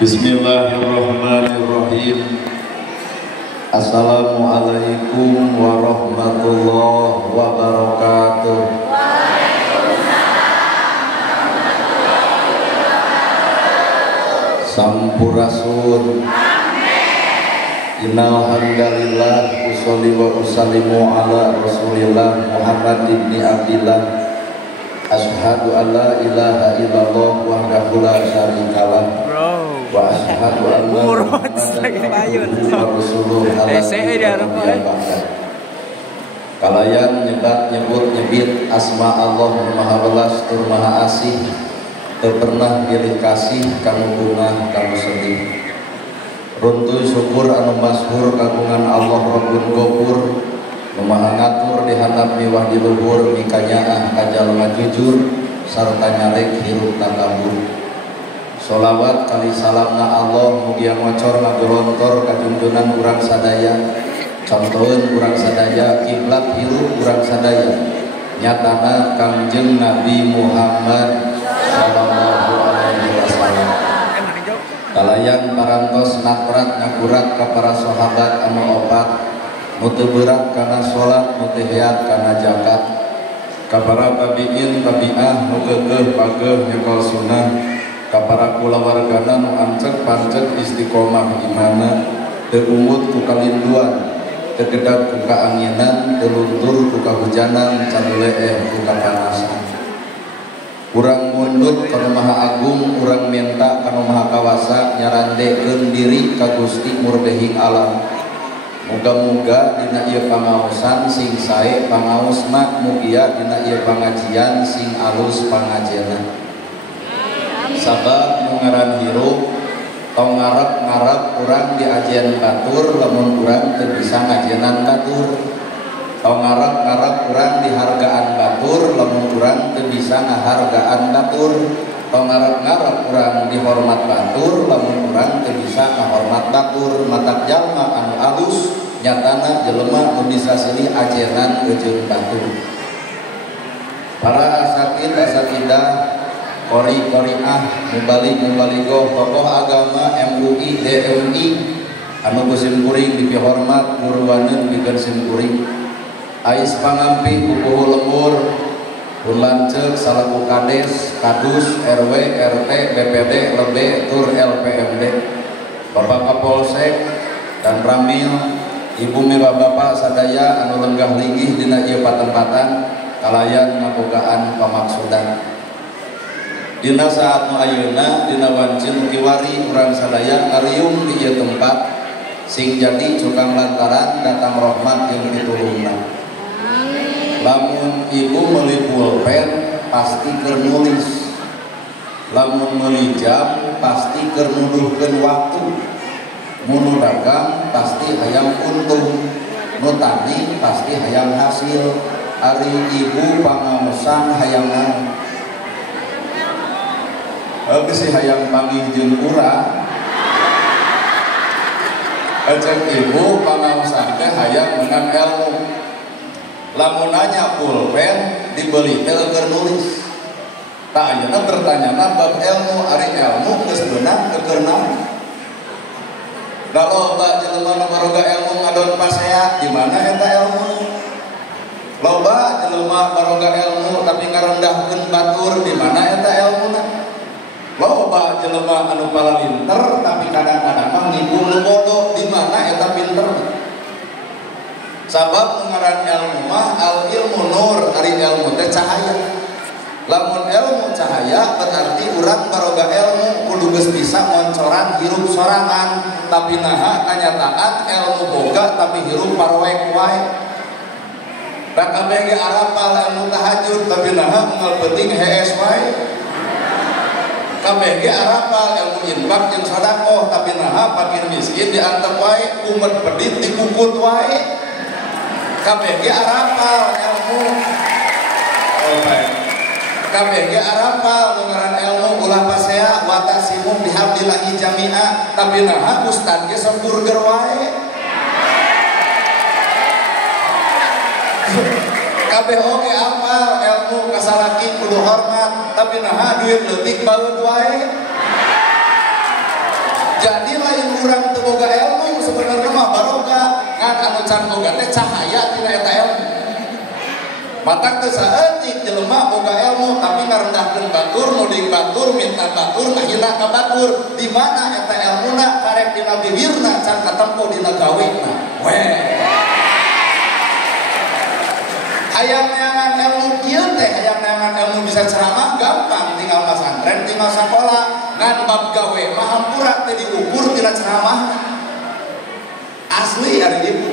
Bismillahirrahmanirrahim. Assalamualaikum warahmatullahi wabarakatuh. Sampurasun. Innal hamdalillah usolli wa usallimu ala Rasulillah Muhammad ibni Abdillah. Asyhadu an la ilaha illallah wahdahu la syarikalah wa asyhadu anna Muhammadan abduhu wa rasuluh. Kalayan nyebat nyebut nyebit asma Allah Maha Welas tur Maha Asih, teu pernah pilih kasih kanu bunga kanu sedih. Runtuh syukur anu masyhur kagungan Allah Rabbun Ghafur, Maha ngatur di handap miwah di luhur mikanyaah kajalma jujur sarta nyarek hirup takabur. Sholawat kali salamna Allah mugia ngocor ngagolontor ka junjunan urang sadaya, contoheun urang sadaya kiblat hirup urang sadaya nyatana Kangjeng Nabi Muhammad sallallahu alaihi wasallam. Kalayan parantos nakrat ngagurat ka para sahabat anu opat, mutu berat kana sholat, mutu hiat kana zakat, ka para tabiin tabiah nu keukeuh pageuh nyekol sunnah, ka para kulawargana nu ancek pancet istiqomah imanna, teu umut ku kalinduan, teu kedag ku kaanginan, teu luntur ku kahujanan, can leeh ku kapanasan. Urang mundut kana Maha Agung, urang minta kana Maha Kawasa, nyarandekeun diri ka Gusti murbehing alam. Muga-muga dina ieu pangaosan sing sae pangaosna, mugia dina ieu pangajian sing alus pangajianna. Sabab nu ngaran hirup tong ngarep-ngarep urang di ajian batur, lamun urang teu bisa ngajienan batur. Tong ngarep-ngarep urang di hargaan batur, lamun urang teu bisa ngahargaan batur. Tong ngarep-ngarep urang dihormat batur, lamun urang teu bisa ngahormat batur. Matak jalma anu alus nyatana jelema nu bisa silih ajenan eujeun batur. Para asatid asatidah, qori-qoriah, mubalik-mubalighah, tokoh agama MUI DMI anu geus kuring dipihormat nguruwaneun pikeun simkuring. Ais pangampi pupuh lembur pun lanceuk salaku kades, kadus, RW, RT, BPD, LB, tur LPMD, Bapak Kapolsek dan Ramil, Ibu mewah bapak sadaya anu lenggah linggih dina ieu patempatan kalayan ngabogaan pamaksudan. Dina saat nu ayeuna dina wancin kiwari urang sadaya ngariung di ieu tempat sing jadi cukang lantaran datang rahmat jeung pitulungna. Lamun ibu meuli pulpen pasti keur nulis, lamun meuli jam pasti keur nuduhkeun waktu, munu dagang pasti hayang untung, nu tani pasti hayang hasil. Ari ibu pangaosan hayang naon? Geus hayang panggih jeung urang. Ecek ibu pangaosan teh hayang meunang ilmu. Lamun nanya pulpen dibeli teh keur nulis. Tah ayeuna bertanyana bab ilmu, ari ilmu geus beunang keur naon? Da loba jelema nu baroga ilmu ngadon pasehat, di mana eta ilmu? Loba jelema baroga ilmu tapi ngarendahkeun batur, di mana eta ilmuna? Loba jelema anu palalinter tapi kadang-kadang mah ngibul nu bodoh, di mana eta pinterna? Sabab ngaran ilmu mah al ilmu nur, ari ilmu teh cahaya. Lamun ilmu cahaya berarti urang baroga ilmu kudu geus bisa moncoran hirup sorangan, tapi naha kanyataan ilmu boga tapi hirup parwek wae. Da kabeh ge arapal ilmu tahajud tapi naha moal penting hees wae. Kabeh ge arapal ilmu infak jeung sedekah tapi naha fakir miskin diantep wae, umet pedit dikukut wae. Kabeh ge arapal ilmu. Kabeh ge arapal nu ngaran ilmu ulah pasea wa tasimum bihablillahi jami'a, tapi naha ustad ge sempurger wae. Kabeh oge apal ilmu kasalaki kudu hormat, tapi naha duit leutik baeud wae. kahayangan anu can boga teh cahaya tina eta ilmu. Matak teu saeutik jelema boga ilmu tapi ngarendahkeun batur, nuding batur, minta batur, ngahina ka batur. Di mana eta ilmuna karek dina bibirna can katempo dina gawena. Hayang neangan ilmu kieu teh, hayang neangan ilmu bisa ceramah gampang, tinggal masantren, tinggal sakola. Ngan bab gawe mah hampura teh diukur tina ceramah. Asli ari ibu.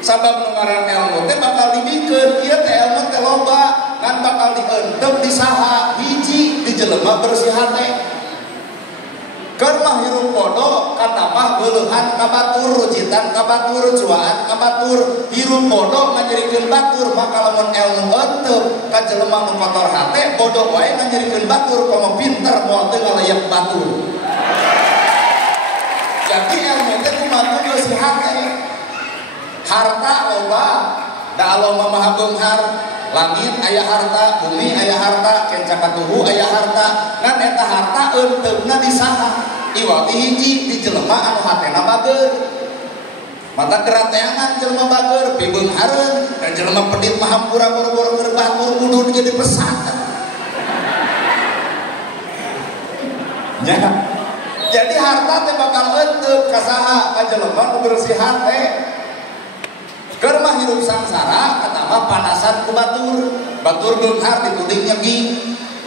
Sabab nu ngaran ilmu teh bakal dibikeun, ieu teh ilmu teh loba, ngan bakal dieuntep di saha hiji di jelema bersih hate. Keur mah hirup bodo katapah beuleuhan ka batur, rujitan ka batur, cuaan ka batur, hirup bodo ngajadikeun batur, maka lamun ilmu euntep ka jelema nu kotor hate, bodo wae ngajadikeun batur, komo pinter moal teu ngalayak batur. Jadi ilmu teh kumaha bersih hate. Harta loba, da Allah Maha Beunghar, langit aya harta, bumi aya harta, kenca katuhu aya harta, ngan eta harta eunteupna di saha? Iwati hiji di jelema anu hatena bageur. Mata kerateangan jelema bageur pibeunghareun, dan jelema pedit mah hampura boro-boro keur batur kudu jadi pesantren. Nya. Jadi harta teh bakal euteup ka saha? Ka jelema nu bersih hate. Keur mah hirup sangsara kata mah panasan ku batur. Batur beunghar dituding nyegi.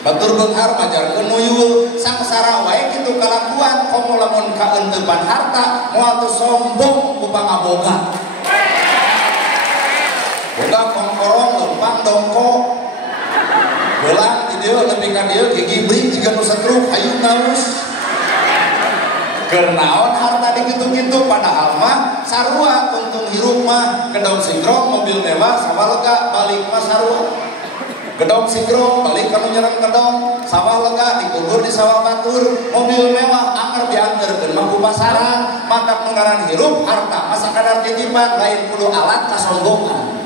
Batur beunghar majarkeun nuyul. Sangsara wae kitu kalakuan komo lamun kaeuntepan harta moal teu sombong ku pangaboga. Boga kongkorong leumpang dongkok. Beulang di dieu nepi ka dieu gigibrik jiga nu setruk hayu naus. Keur naon harta dikitu-kitu padahal mah sarua tuntung hirup mah gedong sigrong mobil mewah sawah lega balik mah sarua. Gedong sigrong balik kanu nyereng gedong sawah lega dikubur di sawah batur, mobil mewah anger dianterkeun mah ku pasaran. Matak nu ngaran hirup harta mah sakadar titipan lain kudu alat kasombongan.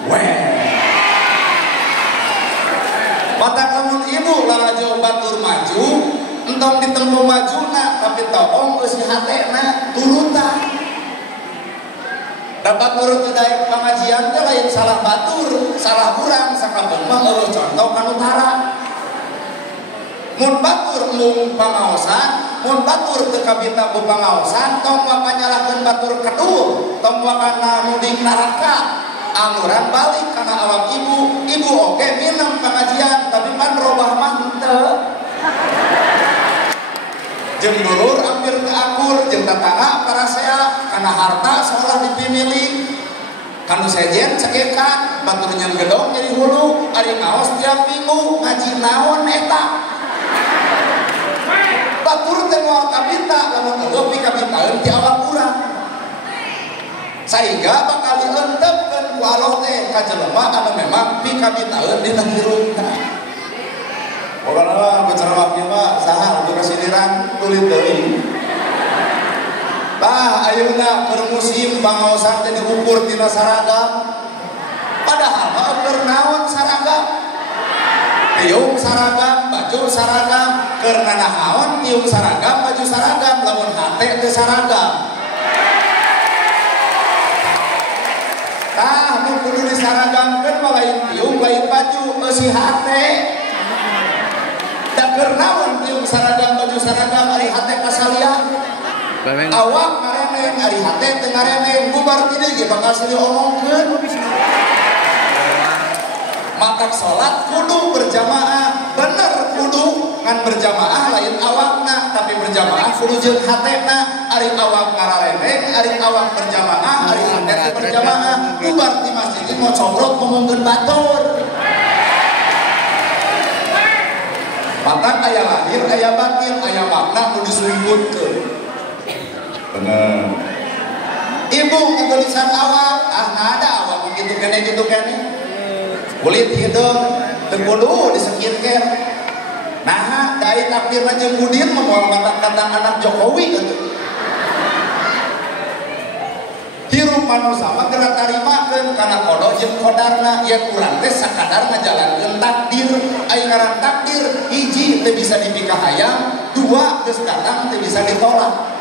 Matak lamun ibu lalajo batur maju entong ditempo majuna tapi toong geus hatena turutan. Dapat nurut tidak pengajian teh lain salah batur, salah urang sakabeung mah eueuh contoh ka nutara. Mun batur mung pangaosan, mun batur teu kabita ku pangaosan, tong mapanyalahkeun batur kedua, tong wakana muding neraka. Anuran balik kana awak ibu, ibu oge minang pengajian tapi pan robah mah henteu. Jeung dulur hampir keakur, jeung tetangga parasea karena harta seolah dipimilih. Kanu sejen cekekan, batur nyen gedong jadi hulu, ari ngaos tiap minggu ngaji naon eta. Batur teh moal kabita, lamun eueuh pikabitaeun ti awak urang. Sehingga bakal dieuntepkeun ku Allah teh ka jelema anu memang pikabitaeun dina hirupna. Pokoknya berceramah kieu mah saha untuk kasindiran kulit deui. Tah ayeuna keur musim pangaosan teh diukur tina saragam. Padahal mah keur naon saragam? Tiung saragam, baju saragam, keur nanaon tiung saragam, baju saragam, lamun hate teh saragam. Tah nu kudu disaragamkeun mah lain tiung, lain baju, eusi hate. Da keur naon tiung saragam baju saragam ari hate kasalian. Awak ngareneng ari hate teu ngareneng bubar ti deui ge bakal silih omongkeun. Matak salat kudu berjamaah, bener kudu ngan berjamaah lain awakna tapi berjamaah kudu jeung hatena. Ari awak ngarareneng, ari awak berjamaah, ari hate berjamaah. Bubar ti masjid mau cobrot ngomongkeun batur. Matak aya lahir, aya batin, aya makna nu disumputkeun. Bener. Ibu ngagelisan awak, ada awak gitu kene. Kulit hidung teu kudu disekirkeun. Nah, dai takdirna jeung Budin moal kata-kata anak Jokowi gitu. Hirup manusia mah geura tarimakeun kana kodo jeung kodarna, yen urang teh sakadar ngajalankeun takdir. Aya ngaran takdir, hiji teu bisa dipikahayang, dua geus datang teu bisa ditolak.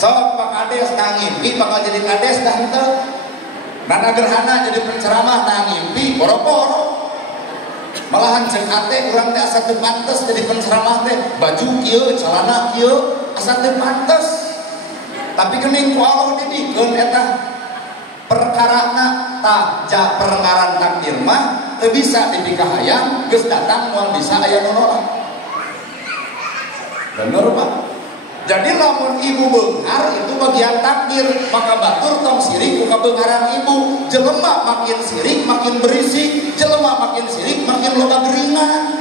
sok Pak Kades nah ngimpi bakal jadi kades dah henteu. Nana gerhana jadi penceramah nah ngimpi boro-boro. Malahan cek ate urang teh asa teu pantes jadi penceramah teh, baju kieu, celana kieu asa teu pantes. Tapi geuning ku Allah didikeun eta perkarana tah ja perenggaran takdir mah teu bisa dipikahayang geus datang moal bisa aya nu nolak. Bener Pak. Jadi lamun ibu beunghar itu bagian takdir, maka batur tong sirik ku kabeungharan ibu. Jelema makin sirik makin berisik, jelema makin sirik makin loba geringan.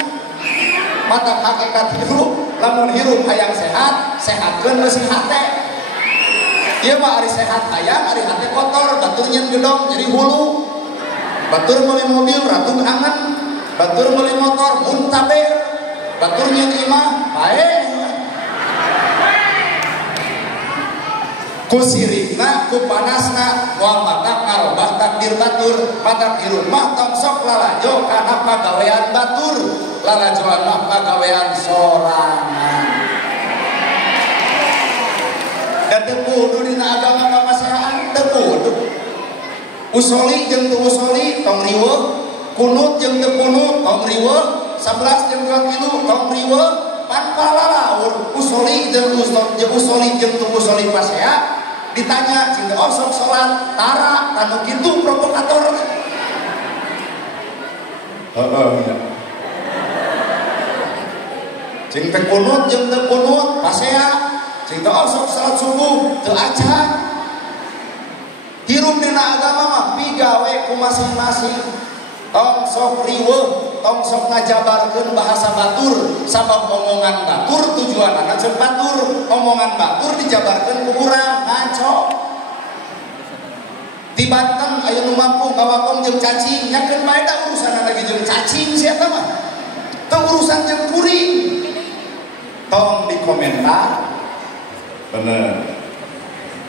Mata hakikat hirup, lamun hirup hayang sehat, sehatkeun we sehat teh. Ieu mah ari sehat hayang, ari hate kotor, batur nyeun gedong jadi hulu. Batur meuli mobil ratu angan, batur meuli motor muntabe, batur nyeun imah bae. Ku sirikna, ku panasna, moal matak ngarobah takdir batur. Matak hirup mah tong sok lalajo kana pagawean batur, lalajoan mah pagawean sorangan. Dan teu kudu dina agama pamasehaan, teu kudu. Usoli jeung teu usoli tong riweuh, kunut jeung teu kunut tong riweuh, 11 jeung 23 tong riweuh, pan palalaur usoli jeung usoli jeung teu usoli pasea. Ditanya cinta osok sholat tara kanu kitu provokator. Cinta kunut jeung teu kunut pasea, cinta osok salat subuh teu acak. Hirup dina agama mah pigawe ku masing-masing. Tong sok riweuh, tong sok ngajabarkeun bahasa batur, sabab omongan batur tujuanna ceuk batur, omongan batur dijabarkeun ku urang ngaco. Di Banten aya nu mampu ngawakong jeung cacing, nyakeun bae da urusan lagi jeung cacing sia eta mah. Teu urusan jeung kuring. Tong di komentar. Bener.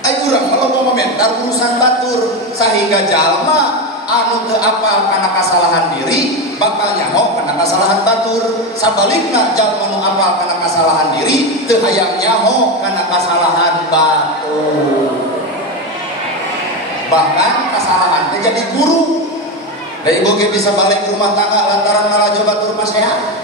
Ai urang kalau mau komentar urusan batur sehingga jalma anu teu apal kana kasalahan diri bakal nyaho kana kasalahan batur. Sabalikna jalma nu apal kana kasalahan diri teu hayang nyaho kana kasalahan batur. Bahkan kesalahan teh jadi guru. Da ibu ge bisa balik ke rumah tangga lantaran ngalajo batur pasea.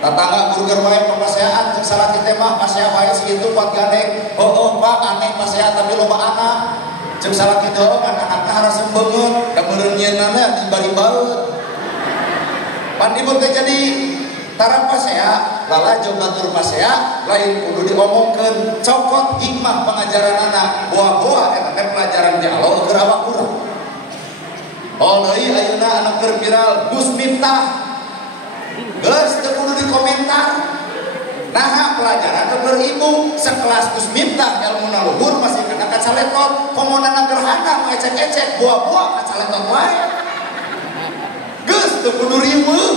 Tatangga guru keur wae papaseaan cek salah teh mah pasea wae segitu kuat gandeng. Oh Pak aneh pasea tapi loba anak. Cek salah kitu kan anakna harasem beungeut, da meureun nyeunana dibari baeut. Pan ibu teh jadi tara pasea, lalajo batur pasea, lain kudu diomongkeun cokot hikmah pangajaranana. Boa-boa eta teh pelajaran dialog keur awak urang. Oh deui ayeuna anak keur viral Gus Miftah. Geus teu kudu dikomentar. Nah pelajaran ke ibu sekelas Gus Miftah ilmuna luhur masih kena kacaletot, komonana gerhana mau ecek-ecek buah-buah kacaletot wae. Geus teu kudu riweuh.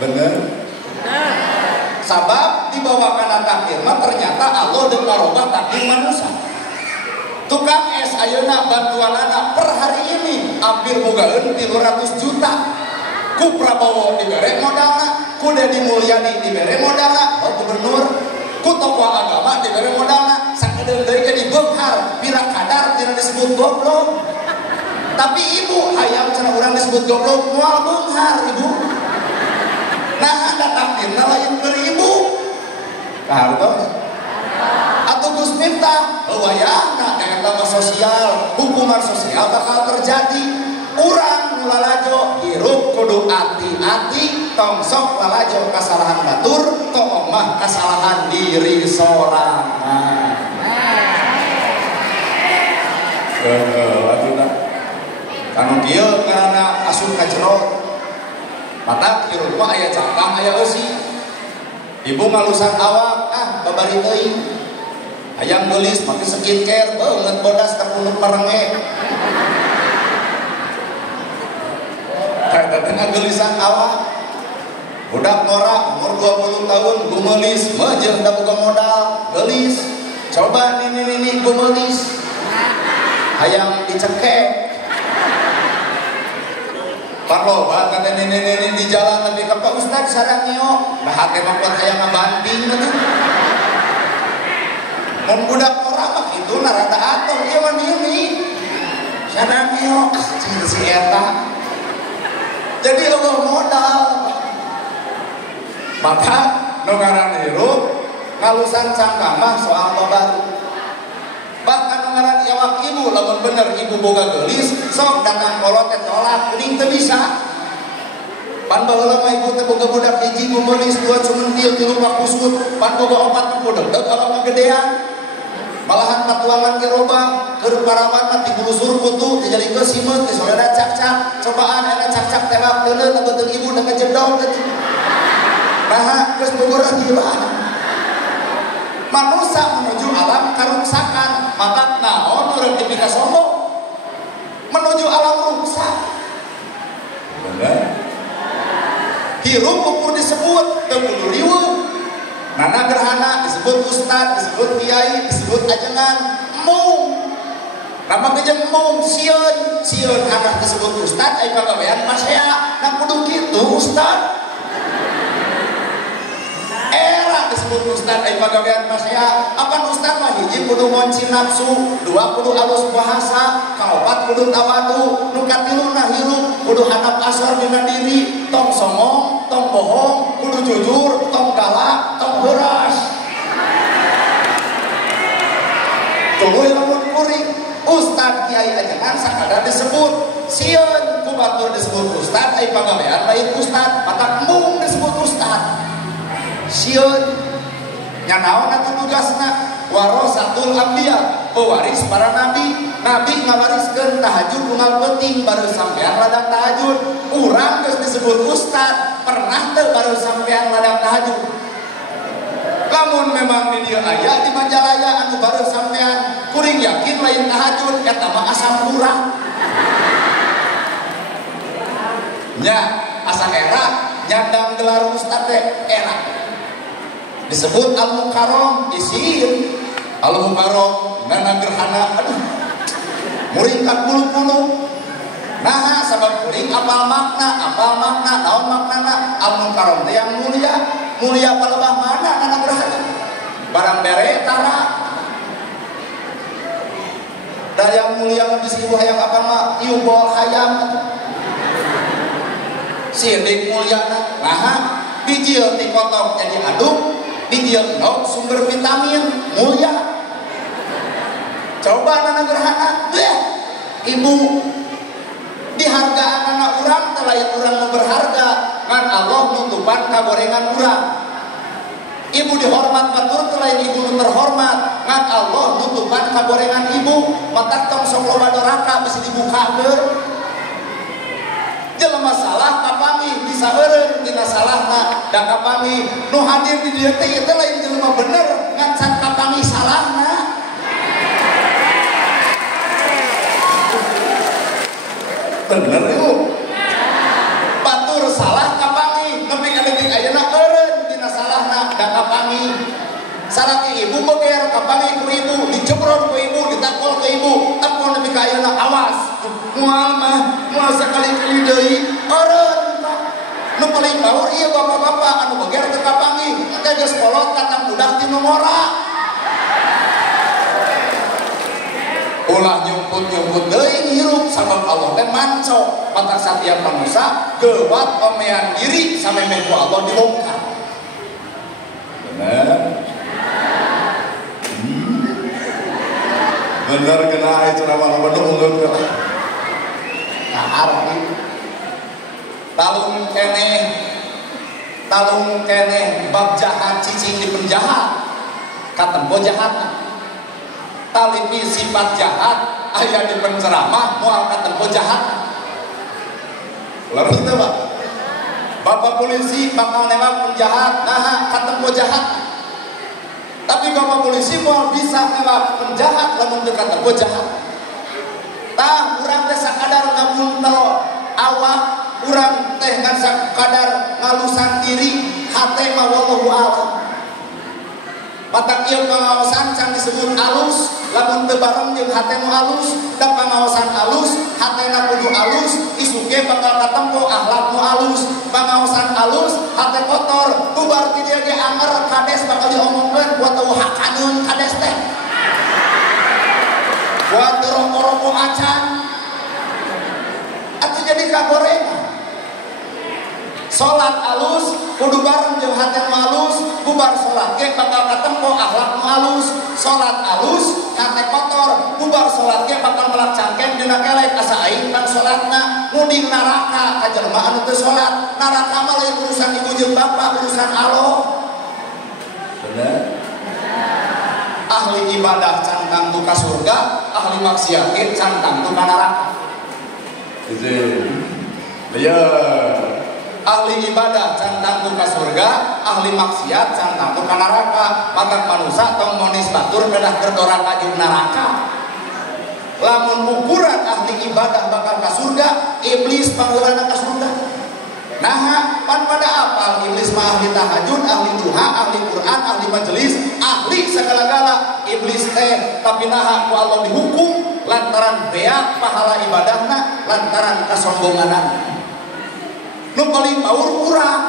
Bener. Sabab dibawakan takdir mah ternyata Allah deung ngarobah takdir manusia. Tukang es ayeuna bantuanana per hari ini hampir bogaeun 300 juta. Ku Prabowo dibere modalna, ku Deddy Mulyadi dibere modalna, gubernur, ku tokoh agama dibere modalna, sakedeung deui jadi beunghar, pira kadar tidak disebut goblok. Tapi ibu hayang cenah urang disebut goblok moal beunghar ibu. Nah ada takdirna lain keur ibu. Kahartos. Atau Gus Miftah, wayahna eta mah sosial, hukuman sosial bakal terjadi. Urang lalajo hirup kudu hati-hati, tong sok lalajo kasalahan batur, tong mah kasalahan diri sorangan. Atuh kanu kieu karana asup ka jero. Matak hirup mah aya cangkang aya eusi. Ibu ngalusan awak, babari teuing. Hayang geulis make skincare, beungeut bodas terpunuk merenge. Tengah gelisan awak budak norak umur 20 tahun gumelis meujeung da boga modal gelis coba nini gumelis hayang dicekek parloba kata nini di jalan tapi ke Pak Ustad sareng nyeok nah hate mah pot hayang ngabanting atuh dan budak orang mah itu narada atur iwan ini sadang yo si eta. Jadi Allah modal. Maka nongaran hirup ngalusan cangkamah soal baru. Bahkan nongaran iawak ibu lamun bener ibu boga gelis sok datang kolot teh tolak kuning teu bisa. Pan baheula mah ibu teh boga budak hiji gumelis dua cumentil tilu kusut pan boga opat budak kalau ngagedean. Malahan patuangan ke robang keur parawan mah dibulusur putu dijalikeun simeut geus soleda cak-cak cobaan eta cak-cak tembak teuleun beuteung ibu da ngejedog teh. Nah, geus bogor gila. Manusia menuju alam karuksakan, maka naon urang dipika sombong menuju alam ruksak. Bener. Hirup ukur disebut teu kudu riweuh. Nana gerhana disebut ustad, disebut kiai, disebut ajengan, mung. Nama kejeng mung, sieun anak disebut ustad, ai pagawean masea, nah kudu kitu ustad. Era disebut ustad, ai pagawean masea, apa ustad mah hiji kudu ngonci nafsu, dua kudu alus bahasa, kaopat kudu tawadu, nu katiluna hirup kudu hadap asor dina diri, tong songong, tong bohong, kudu jujur, tong galak, tong beras. Tuluy lamun kuring, ustad kiai ajengan sakadar disebut, sieun ku batur disebut ustad, ai pagawean lain ustad, mata mung disebut ustad. Sieun nya naon atuh tugasna? Warasatul anbiya, pewaris para nabi. Nabi ngawariskeun tahajud unggal penting baru sampean ladang tahajud. Urang geus disebut ustad, pernah teu baru sampean ladang tahajud? Lamun memang di dieu aya di Majalaya anu baru sampean, kuring yakin lain tahajud eta mah asam urat. Nya asa era nyandang gelar ustad teh era. Disebut al-mukarram isin al-mukarram nana gerhana aduh muring ka puluh-puluh nah sabab kuring apal makna naon maknana al-mukarram teh yang mulia palebah mana nana gerhana barang bere tara da yang mulia geus ibu hayang apa mah tiubol hayam sidik mulyana nah bijil dikotok jadi aduk dijieun sumber vitamin mulia. Coba nana gerhana ibu dihargaan anak urang telayan urang berharga ngan Allah nutupan kagorengan urang. Ibu dihormat batur telayan ibu terhormat ngan Allah nutupan kagorengan ibu mata tong sok loba doraka bisa dibukakeun. Jelema salah kapami bisa eureun dina salahna da kapami nu hadir di dieu teh ieu lain jelema bener ngan can kapami salahna. Bener ibu. Batur salah kapami nepi ka detik ayeuna eureun dina salahna da kapami. Salah ibu beger kapami ku ibu dijebron ku ibu ditakol ke ibu takol nepi ka ayeuna awas. Mual sekali-kali deui eureun nu paling baur ieu bapak-bapak anu beger teu kapangi teh geus kolot ka budak ti nomora ulah nyumput deui hirup sabab Allah teh manco mata satiap manusia geuwat pamean diri sameme ku Allah dibongkar. Bener bener kena aya ceramah bener unggul talung keneh bab jahat cicing di penjahat katempo jahat talipi sifat jahat aya di penceramah moal katempo jahat lalu itu Pak bapak polisi bakal nembak penjahat nah katempo jahat tapi bapak polisi moal bisa nembak penjahat lamun teu katempo jahat. Tah urang teh sakadar ngamuntel awak urang teh ngan sakadar ngalusan diri hate mah wallahu a'lam. Mata ieu pangaosan can disebut alus lamun teu bareng jeung hate nu alus da pangaosan alus hatena kudu alus isuke bakal katempo akhlak nu alus pangaosan alus hate kotor bubar ti dieu ge anger kades bakal diomongkeun buat teu hakaneun kades teh. acan atau jadi kagorengan. Salat alus kudu bareng jeung hate alus, bubar salat ge bakal katempo akhlak nu alus. Salat alus hate kotor, bubar salat ge bakal melak cangken dina kelek asa aing kang salatna muding neraka ka jelema anu teu salat. Neraka mah lain urusan ibu jeung bapa, urusan Allah. Bener. Ahli ibadah cantang tu ka surga, ahli maksiat ge cantang tu ka neraka. Itu. Ya. Ahli ibadah cantang tu ka surga, ahli maksiat cantang tu ka neraka. Maka manusia tong monis batur bedah kerdoran laju neraka. Lamun ukuran ahli ibadah bakal ka surga, iblis panggeulana ka surga. Nah, pan pada apal iblis mah ahli tahajud, ahli duha, ahli Quran, ahli majelis, ahli segala-gala. Iblis teh tapi naha ku Allah dihukum lantaran beak pahala ibadahna, lantaran kasombonganan. Nu paling baur kurang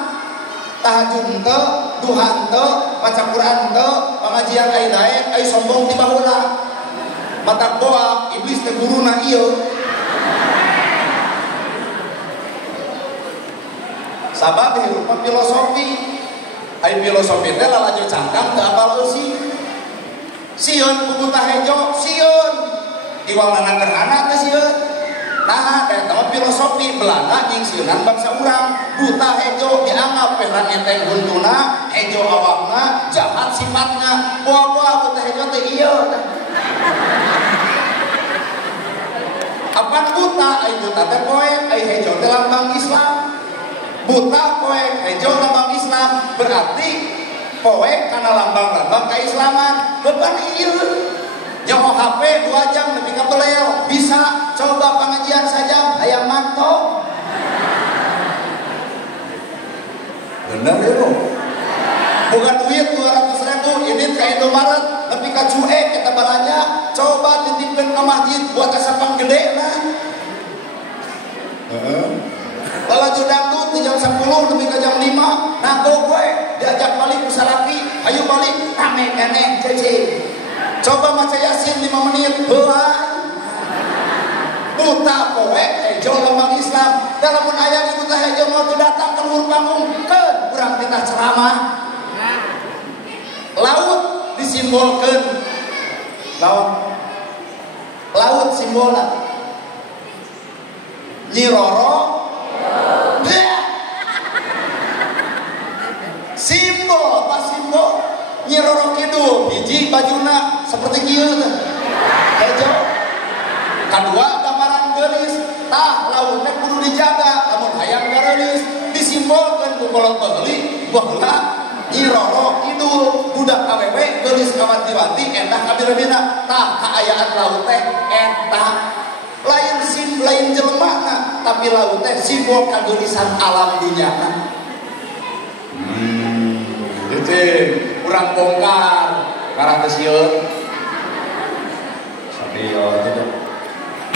tahajud henteu, duha henteu, maca Quran henteu, pengajian ai daek, ai sombong ti baheula. Mata boa iblis teh guruna ieu. Sabab hirup filosofi. Ai filosofi teh lalaju cangkang teu apal eusi. Sieun ku buta hejo, sieun. Iwalana gerhana teh sieun. Nah, eta filosofi Belanda jeung sieunan bangsa urang. Buta hejo dianggap peran enteng huntuna, hejo awakna, jahat sifatna. Boa-boa buta hejo teh ieu. Apaan buta? Ai buta teh poek, ai hejo teh lambang Islam. Buta poek, hejo lambang Islam. Berarti poek karena lambang-lambang keislaman. Beban ieu. Nyaho HP 2 jam lebih ke belel bisa, coba pengajian saja aya manto. Bener ya lo. Bukan duit 200.000 ini ka Indomaret lebih ka cuek kita balanya, coba titipkeun ke masjid buat kasapang gede nah. Laju dangdut di jam 10 lebih ke jam 5 nah gue diajak balik ke salaki, ayo balik rame keneh cece. Coba maca Yasin 5 menit, heula. Buta poek hejo lambang Islam. Dalam aya di buta hejo mau datang ke luhur panggung, keun urang titah ceramah. Laut disimbolkeun. Laut simbolna. Nyi Roro. Simbol, apa simbol? Nyi Roro Kidul, hiji bajuna seperti kieu teh. Hejo. Kadua gambaran geulis, tah laut teh kudu dijaga, lamun hayang gareulis disimbolkeun ku kolot beuli, baheula Nyi Roro Kidul, budak awewe geulis kawanti-wanti endah kabiremina, tah kaayaan laut teh eta. Lain jelema tapi laut teh simbol kageurisan alam dunyana. Kurang bongkar karena sieun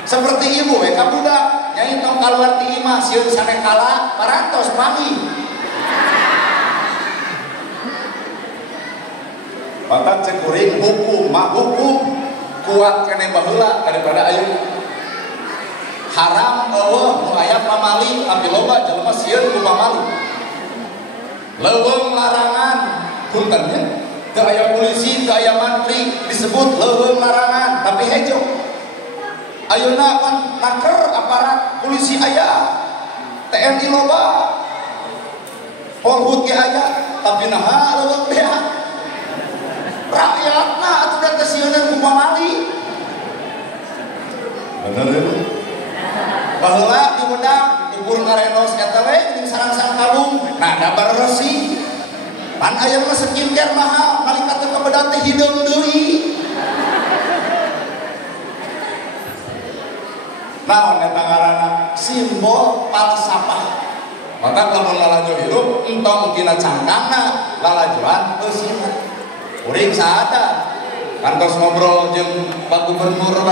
seperti ibu ka budak nyai tong kaluar ti imah sieun sampe kala parantos pagi. Maka cek kuring hukum kuat kene baheula daripada ayeuna. Haram eueuh nu aya pamali tapi loba jelema sieun ku pamali. Leuweung larangan puntennya teu aya polisi teu aya mantri disebut leuweung larangan tapi hejo. Ayeuna kan naker aparat polisi aya, TNI loba, Polhut ge aya tapi naha leuweung bea. Rakyatna atuh da teh sieun ku pamali. Bener ya. Baheula di bedak ukur ngarenos eta we jeung sarang-sarang kalung nah dabar resi pan aya mah skincare mahal nalika teu kabedat teh hideung deui. Naon eta ngaranna simbol falsafah. Maka lamun lalaju hirup entong tina cangkangna lalajuan eusina. Uring saada kantos ngobrol jeung Pak Gubernur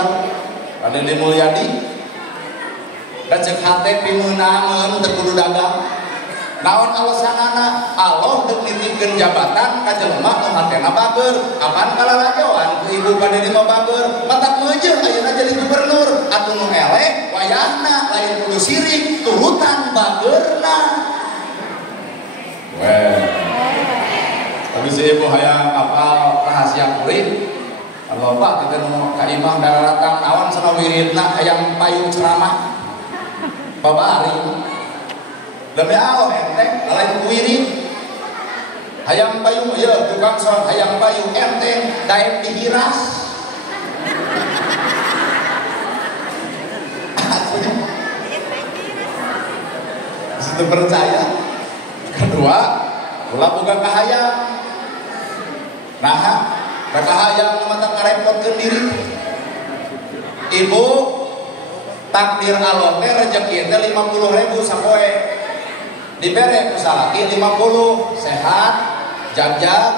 Raden Mulyadi. Cek hate pimeunangeun teu kudu dagang. Naon alasanana? Allah teu nitipkeun jabatan ka jelema nu hatena bager. Apaan kalalajoan ku atuh ibu pada di bager matak meujeung ayeuna jadi gubernur atuh nu eleh wayahna lain kudu sirik turutan bageurna. Weh tapi si ibu hayang apal rahasia kuring kalau Pak kita nu ka imah daratan awan sana wiridna hayang payung ceramah babari demi Allah enteng lain wirid hayang payung ya tukang son hayang payung enteng daek dihiras itu percaya. Kedua ulah boga kahayang nah kahayang mata ngarepotkeun diri ibu takdir Allah teh rezeki teh 50.000 sapoe dibere ku salaki 50 sehat jag-jag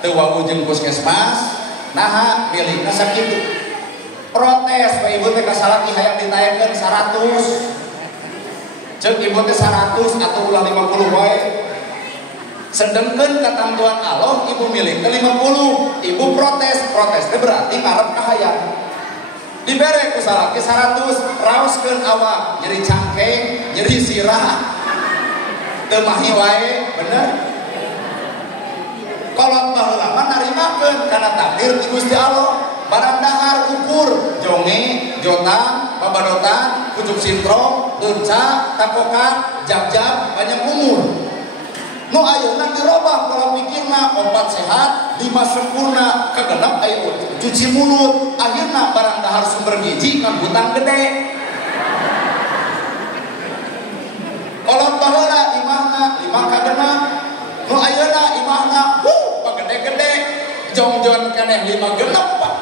teu wawu jeung puskesmas naha milikna sakitu protes we ibu teh ka salaki hayang ditayekeun 100 ceuk ibu teh 100 atuh ulah 50 wae sedengkeun katamtuan Allah ibu milik teh 50 ibu protes teh berarti ngarep kahayang dibere ku salaki 100 raoskeun awak nyeri cangkeng nyeri sirah teu mahi wae bener kolot baheula mah narimakeun kana takdir ti Gusti Allah barang dahar ukur jonge jotang babadotan pucuk sintrong leunca takokan jag-jag banyak umur nu ayeuna dirobah pola pikirna 4 sehat 5 sempurna kagenep aya cuci mulut akhirna barang dahar sumber gizi nganggutan gede kolot baheula imahna 5 kagenep nu ayeuna imahna pagede-gede jongjon keneh 5 genep Pak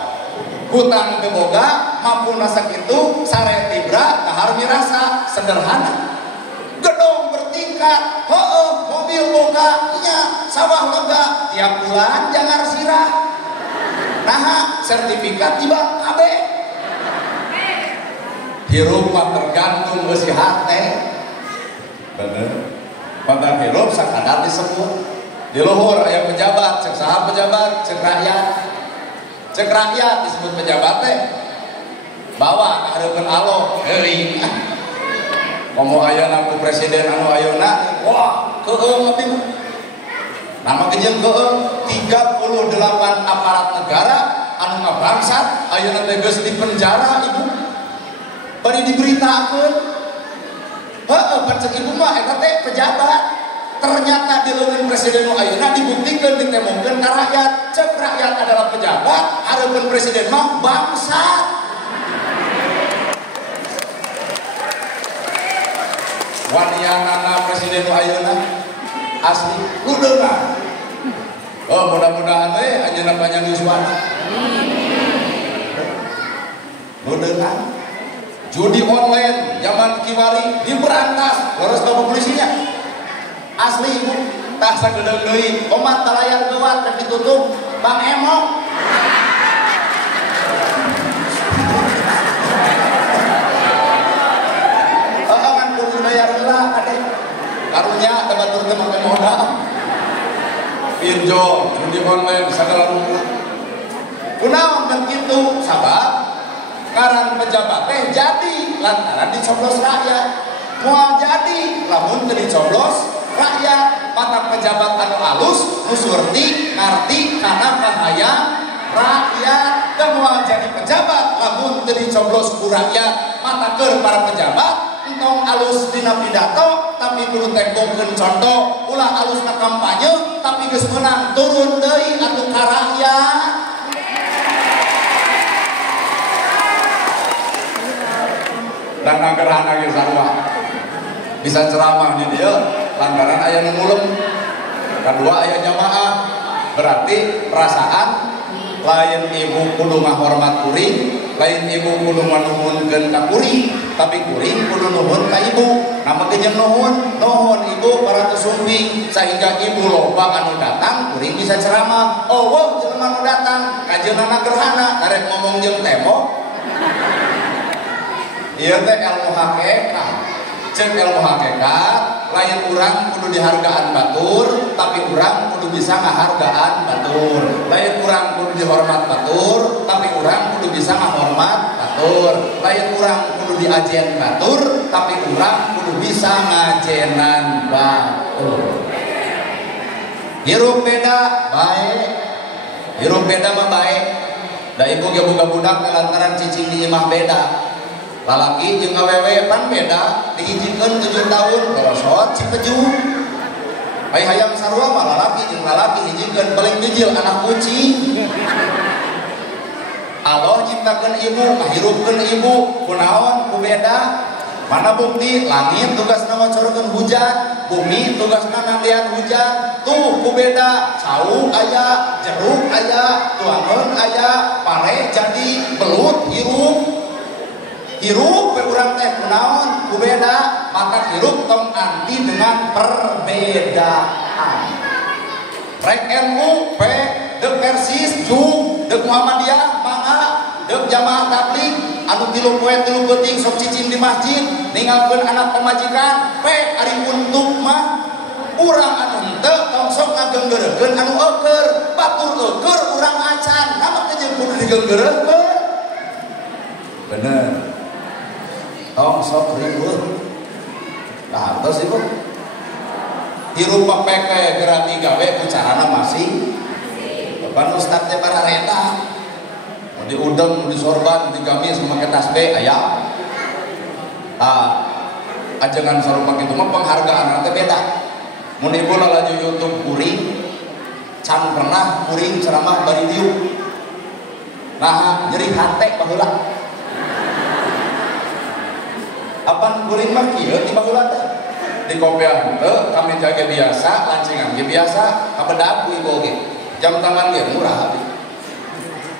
hutang teu boga mampuna sakitu sare tibra dahar mirasa sederhana gedung bertingkat heueuh mobil boga nya sawah lega tiap bulan jangar sirah naha sertifikat tiba kabeh hirup mah tergantung geus hate bener pada hirup sakadar disebut di luhur aya pejabat cek saha pejabat cek rakyat disebut pejabat teh bawa ka hareupeun Allah heuing komo ayeuna ku presiden anu ayeuna wah keueung abdi nama kejeung keueung 38 aparat negara anu ngabangsat ayeuna teh geus di penjara ibu bari diberitakeun heueuh pacek ibu mah eta teh pejabat ternyata di leungeun presiden nu ayeuna dibuktikan ditemukeun ka rakyat cek rakyat adalah pejabat hareupeun presiden mah bangsa wanianana presiden nu ayeuna asli kudeungan oh mudah-mudahan teh anjeunna panjang yuswana kudeungan judi online zaman kiwari diberantas leres bapak polisinya asli ibu tak sagedeg deui omat talayar geuwat rek ditutup Bang Emok kan kudu bayar heula ade karunya da batur teh make modal pinjol judi online sagala rupa kunaon dan kitu sabab karang pejabat teh jadi lantaran dicoblos rakyat moal jadi lamun teu dicoblos rakyat mata pejabat anu alus nusurti ngarti kana kahayang rakyat kemudian jadi pejabat lamun teu dicoblos ku rakyat mata keur para pejabat entong alus dina pidato tapi kudu tenggokeun contoh ulah alusna kampanye tapi geus meunang turun deui atuh ka rakyat dan nagerana ge sarua bisa ceramah di dia lantaran aya nu ngulem kedua aya jamaah berarti perasaan lain ibu kudu ngahormat kuring lain ibu kudu nganuhunkeun ka kuring tapi kuring kudu nuhun ka ibu nama kejeung nuhun ibu para sumping sehingga ibu loba anu datang kuring bisa ceramah oh jelema anu datang kajeunana gerhana karek ngomong jeung tembok ieu teh ilmu hakikat cek ilmu hakikat lain urang kudu dihargaan batur tapi urang kudu bisa ngahargaan batur, lain urang kudu dihormat batur tapi urang kudu bisa ngahormat batur, lain urang kudu diajen batur tapi urang kudu bisa ngajenan batur. Hirup beda baik, hirup beda mah baik. Da ibu ge boga budak lantaran cicing di imah beda. Lalaki jeung awewe pan beda, diijikeun 7 tahun borosot cipeju. Ai hayang sarua mah lalaki jeung lalaki hijikeun paling dijil anak kucing. Allah nyiptakeun ibu, ngahirupkeun ibu, kunaon ku beda. Mana bukti langit tugasna ngacorkeun hujan, bumi tugasna nandian hujan. Tuh ku beda, cau aya, jeruk aya, tuangeun aya, pare jadi belut hirup. Hirup pe urang teh kunaon ku beda, maka hirup tong anti dengan perbedaan. Rek NU pe dek Persis jung, dek Muhammadiyah mangga, dek jamaah tabligh anu 3 poe 3 peuting sok cicing di masjid ninggalkeun anak pemajikan pe ari untuk mah urang anu henteu tong sok ngageunggeureukeun anu euker batur euker urang acan nama teh jeung kudu digeunggeureukeun bener tong sok riweuh nah tos ibu hirup pepeke gerati gawe bicarana masih pan ustaz teh barareta di udang, di sorban, di gamis, memakai tasbih, ayam. Ajangan sarupa itu mah penghargaan nanti beda. Mun ibu laju YouTube kuring, can pernah kuring ceramah bari diuk. Nah, nyeri hate baheula. Apan kuring mah kieu ti baheula teh. Di kopiah henteu kami jaga biasa, lancingan ge biasa, kabedag ku ibu ge. Jam tangan ge murah.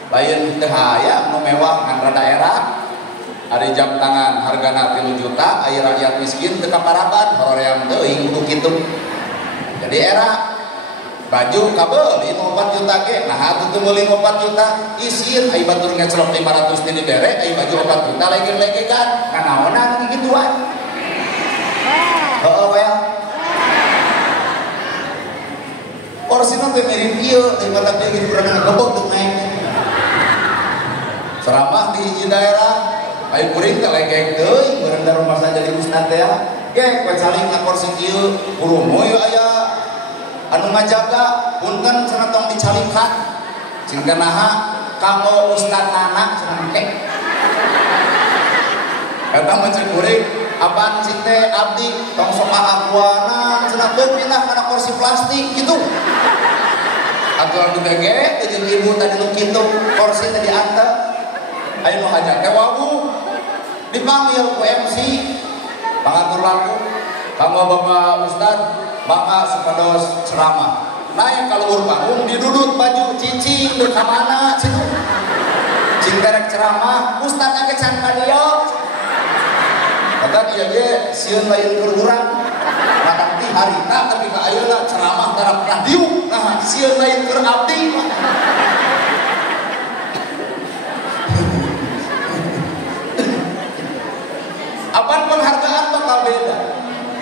Lain teh aya nu mewah ngan daerah ada jam tangan hargana 3 juta aya rakyat miskin teu kaparaban hoream teuing kudu kitu jadi era baju kabeuli 4 juta ge nah atuh teu meuli 4 juta isin aya batur ngecrok 500 di dibere aya baju 4 juta lege-legegan kanaonan kigituan heueuh we porsina teh mirip ieu daripada teh urang gebog teu naik ceramah di hiji daerah ayo kuring teh legek teuing berendah rumah saja di ustaz teh ge pacaling ngakorsi kieu kurumo ieu aya anu ngajaga punten cenah tong dicalingkan cing teh naha kanggo ustaz anak cenah kek eta mah cek kuring apaan cing teh abdi tong sok akuanan cenah teu pindah kana kursi plastik kitu aturan dibege teh jeung ibu tadi nu kitu kursi teh diantar ayo nu hajat teh wawu dipanggil ku MC pangatur laku kanggo Bapak Ustad Bapak supados ceramah naik kalau panggung didudut baju cicing teu ka mana citu cing derek ceramah Ustad age can ka dieu kata dia ge sieun lain keur urang kadang di harita tapi ka ayeuna ceramah tara pernah diuk nah sieun lain keur abdi apaan penghargaan bakal beda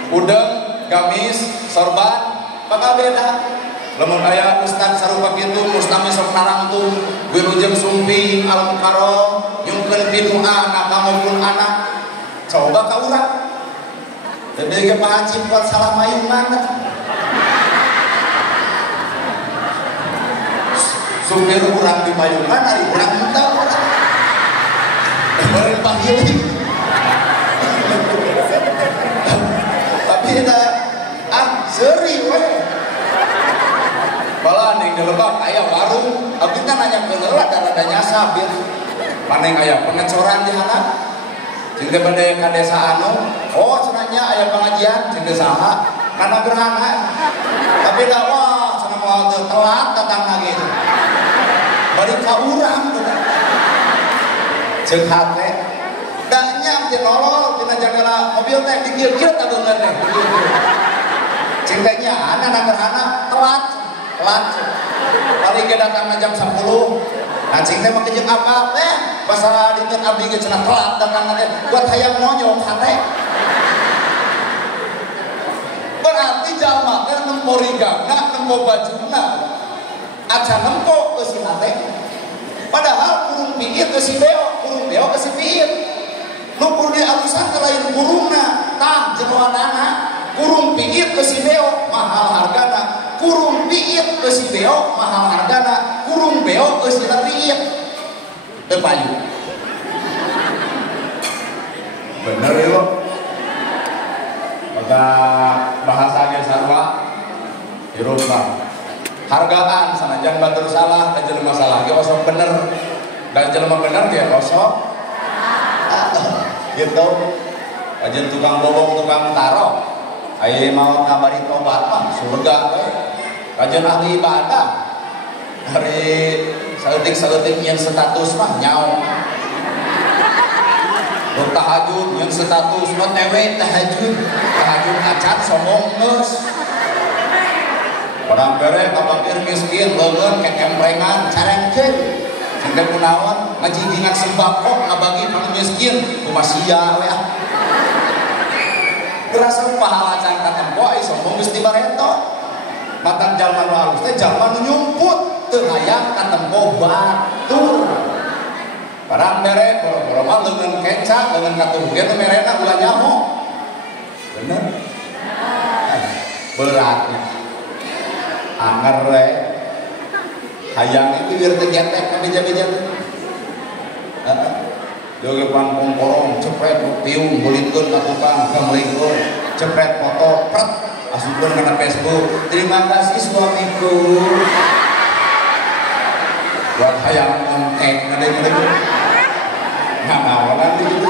udang, gamis, sorban bakal beda lamun aya ustaz sarupa kitu mustami sok narangtung wilujeng sumping alam karom nyungkeun pinuh anak maupun anak coba ka urang teu ge pahaji buat salah mayungan supir urang di mayungan ari urang henteu beureun panggil tapi kita seri we bala ning di Lebak aya warung abdi teh nanya ke heula rada nyasa bir maneh aya pengecoran di handap jeung teh bade ka desa anu oh cenanya aya pengajian jeung teh saha kana gerhana tapi da wah cenah moal teu telat datang lagi bari ka urang ceuk hate da nyam teh nolol tina jagala mobil teh dikieu-kieu tabeungeun teh cintanya anak gerhana telat paling ge datang jam 10 nah cing teh mah jeung apa teh basa dinten abdi ge cenah telat datang teh buat hayang monyong hate berarti jalma teh nempo rigana, nempo bajuna, acan nempo ke si nate. Padahal kurung piit ke si beo, kurung beo ke si piit. Nu kudu dialusan ke lain kurungna, tah jeroanana. Kurung piit ke si beo mahal hargana, kurung piit ke si beo mahal hargana, kurung beo ke si piit teu payu. Bener ya lo. Maka bahasanya sarwa dirubah. Hargaan sanajan batur salah dan jelema salah ge osok bener. Dan jelema bener ge osok gitu. Ajen tukang bobong, tukang taro. Aya maot ngabari tobat mah surga we. Ajen ahli ibadah. Hari saeutik-saeutik yang status mah nyawa. Tahajud yang status OTW tahajud acan sombong geus. Orang bere kapakir miskin leungeun kekemprengan carengkeun. Sing kunaon ngajigingak sembako ngabagi ka miskin kumaha sia we ah. Gerasa pahala can katempo ai sombong geus dibareto. Matang jalma nu alus teh jalma nu nyumput teu hayang katempo batur. Barang bere boro-boro mah leungeun keca, leungeun katugeun merena ulah nyaho. Bener? Beratnya. Anger we. Hayang itu biar teu getek ka beja-beja teh. Heeh. Joge pan pongkorong cepret piung bulitkeun ka tukang kamlingkeun, cepret foto pret asupkeun kana Facebook. Terima kasih suamiku. Buat hayang kontek ngade-ngade. Nganaonan gitu.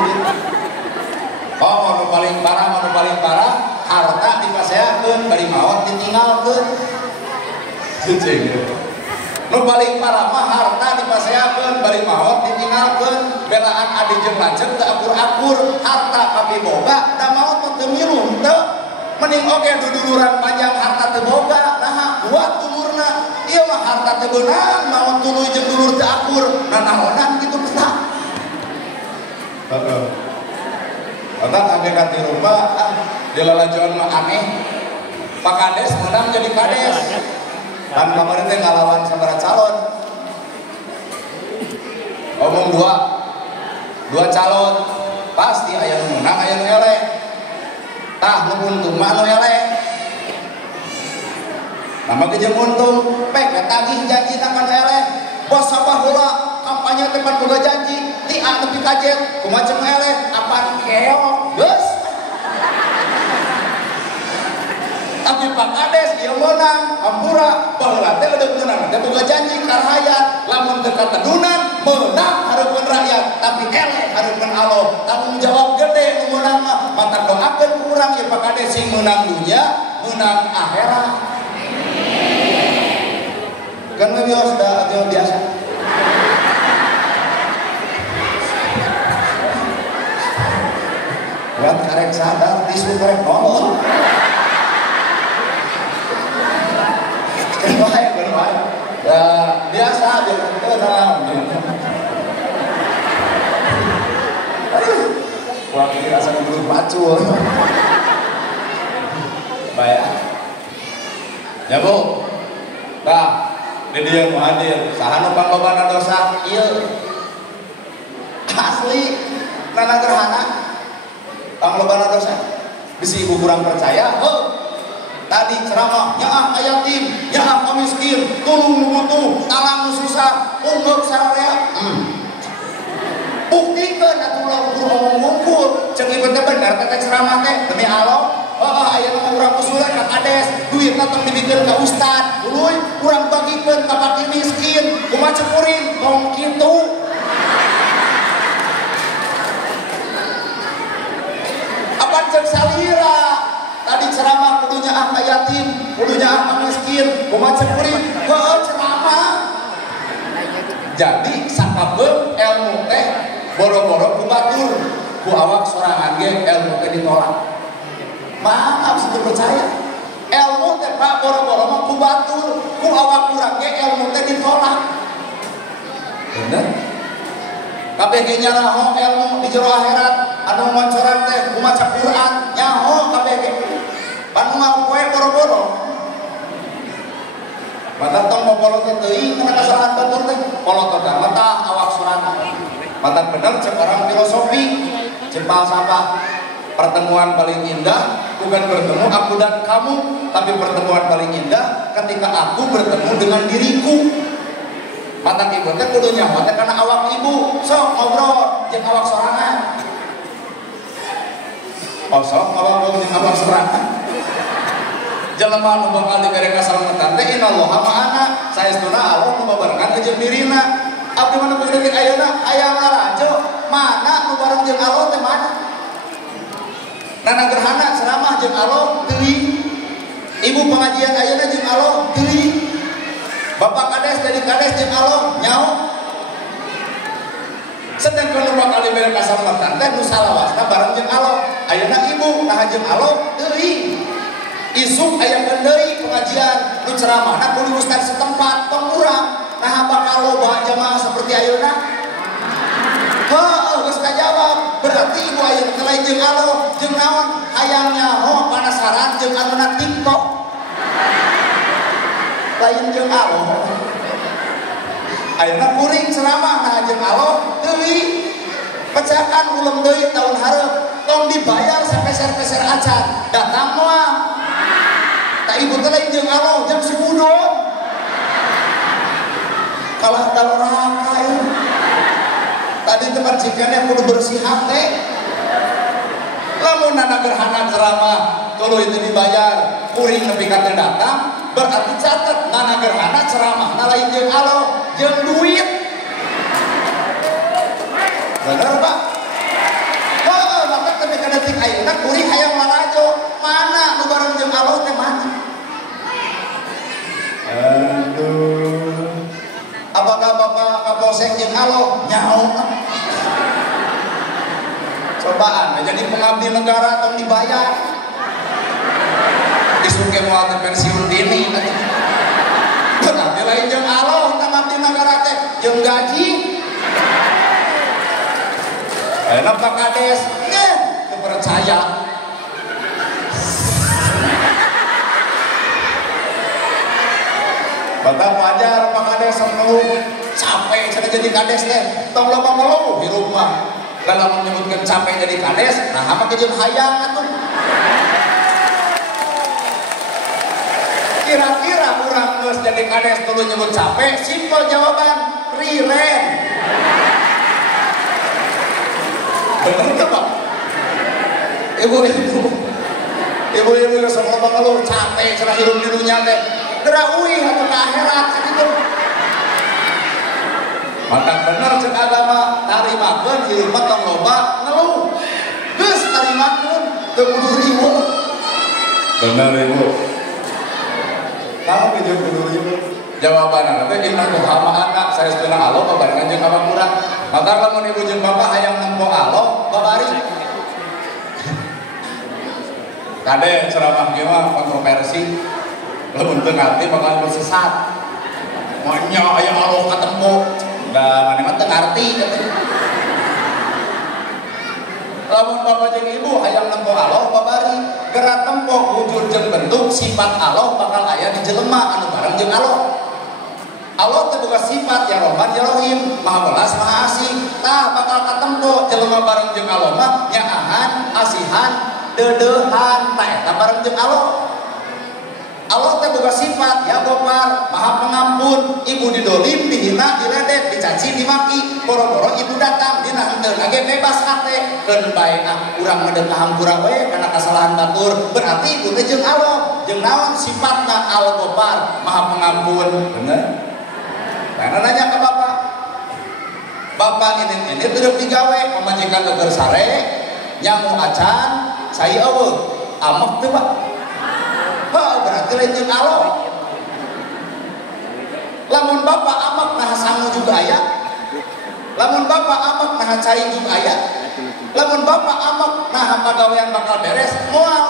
Oh, anu paling parah harta dipaseakeun bari maot ditinggalkeun. Cicing. Nu paling parah mah harta dipaseakeun bari maot ditinggalkeun. Belaan adi jeung lanceuk teu akur-akur, harta tapi boga da maot teu miluh teu. Mending oge duduluran panjang harta teu boga, nah kuat umurna. Ieu mah harta teu beunang, maot tuluy jeung dulur teu akur, nanaonan kitu pesta. Otak age ka di rumah di lalajoan mah aneh. Pak Kades menang jadi Kades. Kan kemarin teh ngalawan sabaraha calon. Omong dua calon pasti aya nu menang aya nu eleh. Tah nu untung mah nu eleh. Nama ge jeung untung pek tagih janji akan eleh. Bos sabah heula kampanye teh pan boga janji ti nepi kajet kumaha cenah eleh apaan keong geus. Tapi Pak Kades ieu meunang hampura baheula teh udah meunang teh boga janji karahayat lamun teu katedunan meunang hareupeun rakyat tapi eleh hareupeun Allah. Tanggung jawab gede nu meunang mah mata doakeun urang ieu Pak Kades sing meunang dunya meunang akhirat. Kan wios da biasa. Buat karek sadar tisu karek ngomong. Baik. Ya biasa aja kita dalam. Wah ini rasa belum macul. Baik. Ya Bu. Nah, ini dia mau hadir. Saha nu panglobana dosa? Ieu. Asli karena gerhana. Panglobana dosa. Bisi ibu kurang percaya. Tadi ceramah nyaah ayatim, nyaah miskin, tulung nu butuh, talang nu susah, unggul sararea. Buktikan atuh ulah ukur ngomong ngumpul, ceuk ieu teh bener teh ceramah teh demi Allah. Aya nu urang usulan ka Kades, duitna tong dibikeun ka ustad, uluy urang bagikeun ka fakir miskin, kumaha cepurin tong kitu. Apa ceuk salira? Tadi ceramah kudunya yatim, kudunya miskin, kumaha cepurin, heuh ceramah. Jadi sakabeung ilmu teh boro-boro ku batur, ku awak sorangan ge ilmu teh ditolak. Maaf sudah percaya. Ilmu teh Pak boro-boro mah ku batur, ku awak urang ge ilmu teh ditolak. Bener? Kabeh ge nyaho ilmu di jero akhirat anu moncoran teh kumaca Quran nyaho kabeh ge. pan mau kue boro-boro mata tong popolo teuing kana kasalahan batur teh polotot mata awak sorangan mata bener cek orang filosofi cek falsafah pertemuan paling indah bukan bertemu aku dan kamu tapi pertemuan paling indah ketika aku bertemu dengan diriku mata ibu teh kudu nyaho teh kana awak ibu sok ngobrol jeung awak sorangan sok ngobrol jeung awak sorangan jelema nu bakal dibere kasalamatan teh innallaha ma'ana saestuna Allah nu babarengan jeung dirina abdi mana begitu ayeuna aya ngarajo mana nu bareng jeung Allah teh mana nana gerhana ceramah jeung Allah teuing ibu pengajian ayeuna jeung Allah teuing bapak kades jadi kades jeung Allah nyaho sedangkan nu bakal dibere kasalamatan teh nu salawasna bareng jeung Allah ayeuna ibu nah jeung Allah teuing isuk aya deui pengajian nu ceramahna kudu ustaz setempat tong urang nah bakal loba jamaah seperti ayeuna heuh geus kajawab berarti ibu ayeuna lain jeung Allah jeung naon hayang nyaho panasaran jeung anuna TikTok lain jeung Allah ayeuna kuring ceramah nah jeung Allah teuing pecakan ulang deui tahun hareup tong dibayar sampai peser-peser acan datang moal tak ibu teh jeung Allah jam 10 kalah daloraka ya tadi tempat jikannya kudu bersih hati lamun nana gerhana ceramah kalau itu dibayar kuring nepi ka datang berarti catat nana gerhana ceramah lain jeung Allah jeung duit bener Pak heuh maka tepi ka detik ayeuna kuring hayang lalajo mana nu bareng jeung Allah teh mana aduh apakah bapak kapolsek jeung Allah nyaho cobaan jadi pengabdi negara atau dibayar disuke moal pensiun dini tapi lain jeung Allah pengabdi negara teh jeung gaji ayeuna Pak Kades teu percaya Bapak wajar Pak Kades ngeluh capek cenah jadi kades teh tong loba ngeluh di rumah kalau menyebutkan capek jadi kades nah apa kejeun hayang atuh kira-kira urang geus jadi kades tuluy nyebut capek simpel jawaban riren bener teh Pak ibu-ibu geus loba ngeluh capek cenah hirup di dunya teh gerawih atau ke akhirat gitu maka bener cek agama tarimakeun hirup tong loba ngeluh geus tarimakeun teu kudu riweuh bener ibu naon jeung kudu riweuh jawabanna teh inna Tuhan anak saestuna Allah babarengan jeung abangurang maka lamun ibu jeung bapak hayang nempo Allah babari kade ceramah ge mah kontroversi lamun teu ngarti bakal bersesat monya aya Allah katempo da maneh mah teu ngarti lamun bapak jeung ibu hayang nempo Allah babari gerak tempo wujud jeung bentuk sifat Allah bakal aya di jelema anu bareng jeung Allah Allah teh boga sifat ya Rahman ya Rahim Maha Welas Maha Asih tah bakal katempo jelema bareng jeung Allah mah nyaahan asihan deudeuhan tah eta bareng jeung Allah Allah teh boga sifat ya Gopar Maha Pengampun ibu didolim dihina diledek dicaci dimaki boro-boro ibu datang dina henteu lagi bebas hate keun bae urang ngeudeuk ka hampura we kana kasalahan batur berarti ibu teh jeung Allah jeung naon sifatna Al Gopar Maha Pengampun bener karena nanya ke bapak ini duduk digawe pemajikan neueur sare nyamu acan sai eueuh amek teu Pak berarti lain jeung Allah lamun bapak amak nah sangu juga aya lamun bapak amak nah cai juga aya lamun bapak amak nah pagawean bakal beres moal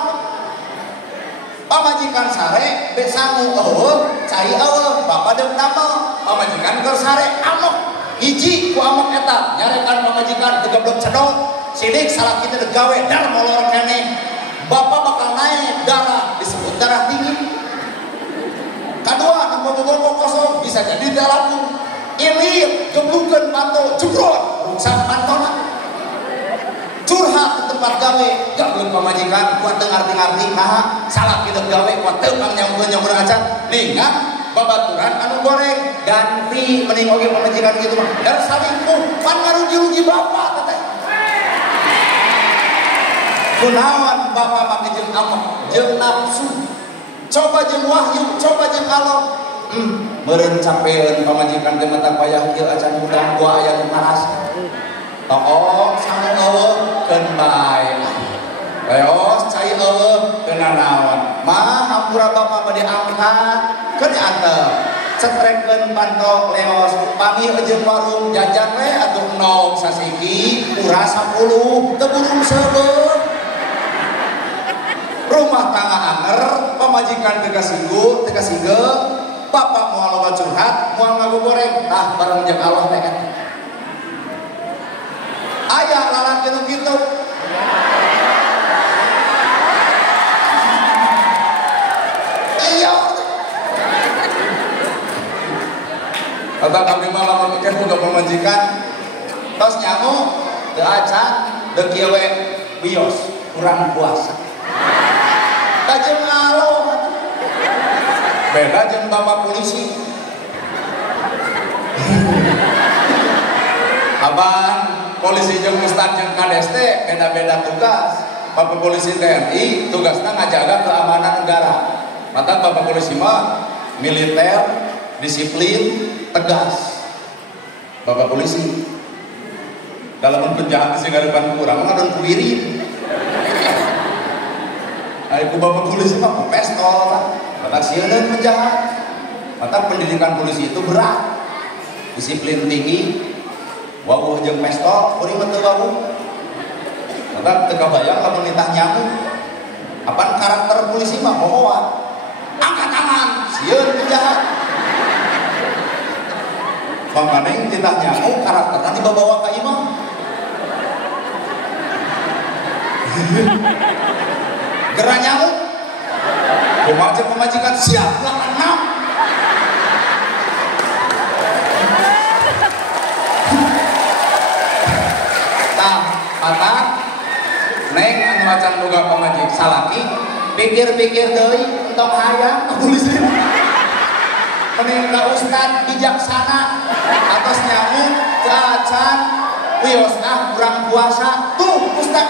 pamajikan sare be sangu eueuh cai eueuh bapak deuk damel pamajikan keur sare amak hiji ku amak eta nyarekan pamajikan teu goblok cedok sidik salah kita deuk gawe dar molor keneh bapak bakal naik darah di darah tinggi. Kedua, nomor bobok kosong bisa jadi dalam ini geblukan panto jebrot rusak pantona. Curhat ke tempat gawe, gak belum pemajikan, kuat ngarti-ngarti, nah salah hidup gawe, kuat tengah nyambur aja, ningat babaturan anu goreng, ganti mending oke pemajikan gitu mah, dan salingkuh, pan ngarugi-rugi bapak, teteh. Kunawan bapak pakai jeung amok, jeung nafsu, coba jeung wahyu, coba jeung Allah, meureun capeun pamajikan teh mata payah kieu acan udang gua aya nu ngaras. Oh, sangat eueuh keun bae. Leos cai eueuh keun nanaon. Mah hampura bapak bade angkat keun diantep. Cetrekeun pantok leos panggih jeung warung jajan we atuh enom sasiki uras 10 teu burung seubeuh. Rumah tangga anger pamajikan teu kasinggu teu kasingge bapak moal loba curhat moal ngagogoreng tah bareng jeung Allah teh kan. Ayah lalaki nu gitu. Iya. Kata kami malam mikir buka pemajikan. Tos nyamu teu acan teu kieu we bios kurang puasa. Kajeung alo. Beda jeung bapak polisi. Abang polisi jeung ustad jeung kades teh beda-beda tugas. Bapak polisi TNI tugasna ngajaga keamanan negara. Maka bapak polisi mah militer, disiplin, tegas. Bapak polisi dalam penjahat sing ngarepan kurang ngadon kuwiri. Aku bapak polisi mah pestol kan. Maka sieun penjahat. Maka pendidikan polisi itu berat. Disiplin tinggi. Wawuh jeung pestol, kuring mah teu wawuh. Maka teu kabayang lamun nitah nyamuk. Apaan karakter polisi mah mohoan. Angkat tangan, sieun penjahat. Mangkane nitah nyamuk karakterna dibawa ka imam. Gerah nyamuk. Kumaha jeung pemajikan siap lawan nyamuk. Mata neng anu acan boga pamajik salaki pikir-pikir deui entong hayang polisi mending ka ustad bijaksana atos nyamuk acan wios kurang puasa tuh ustad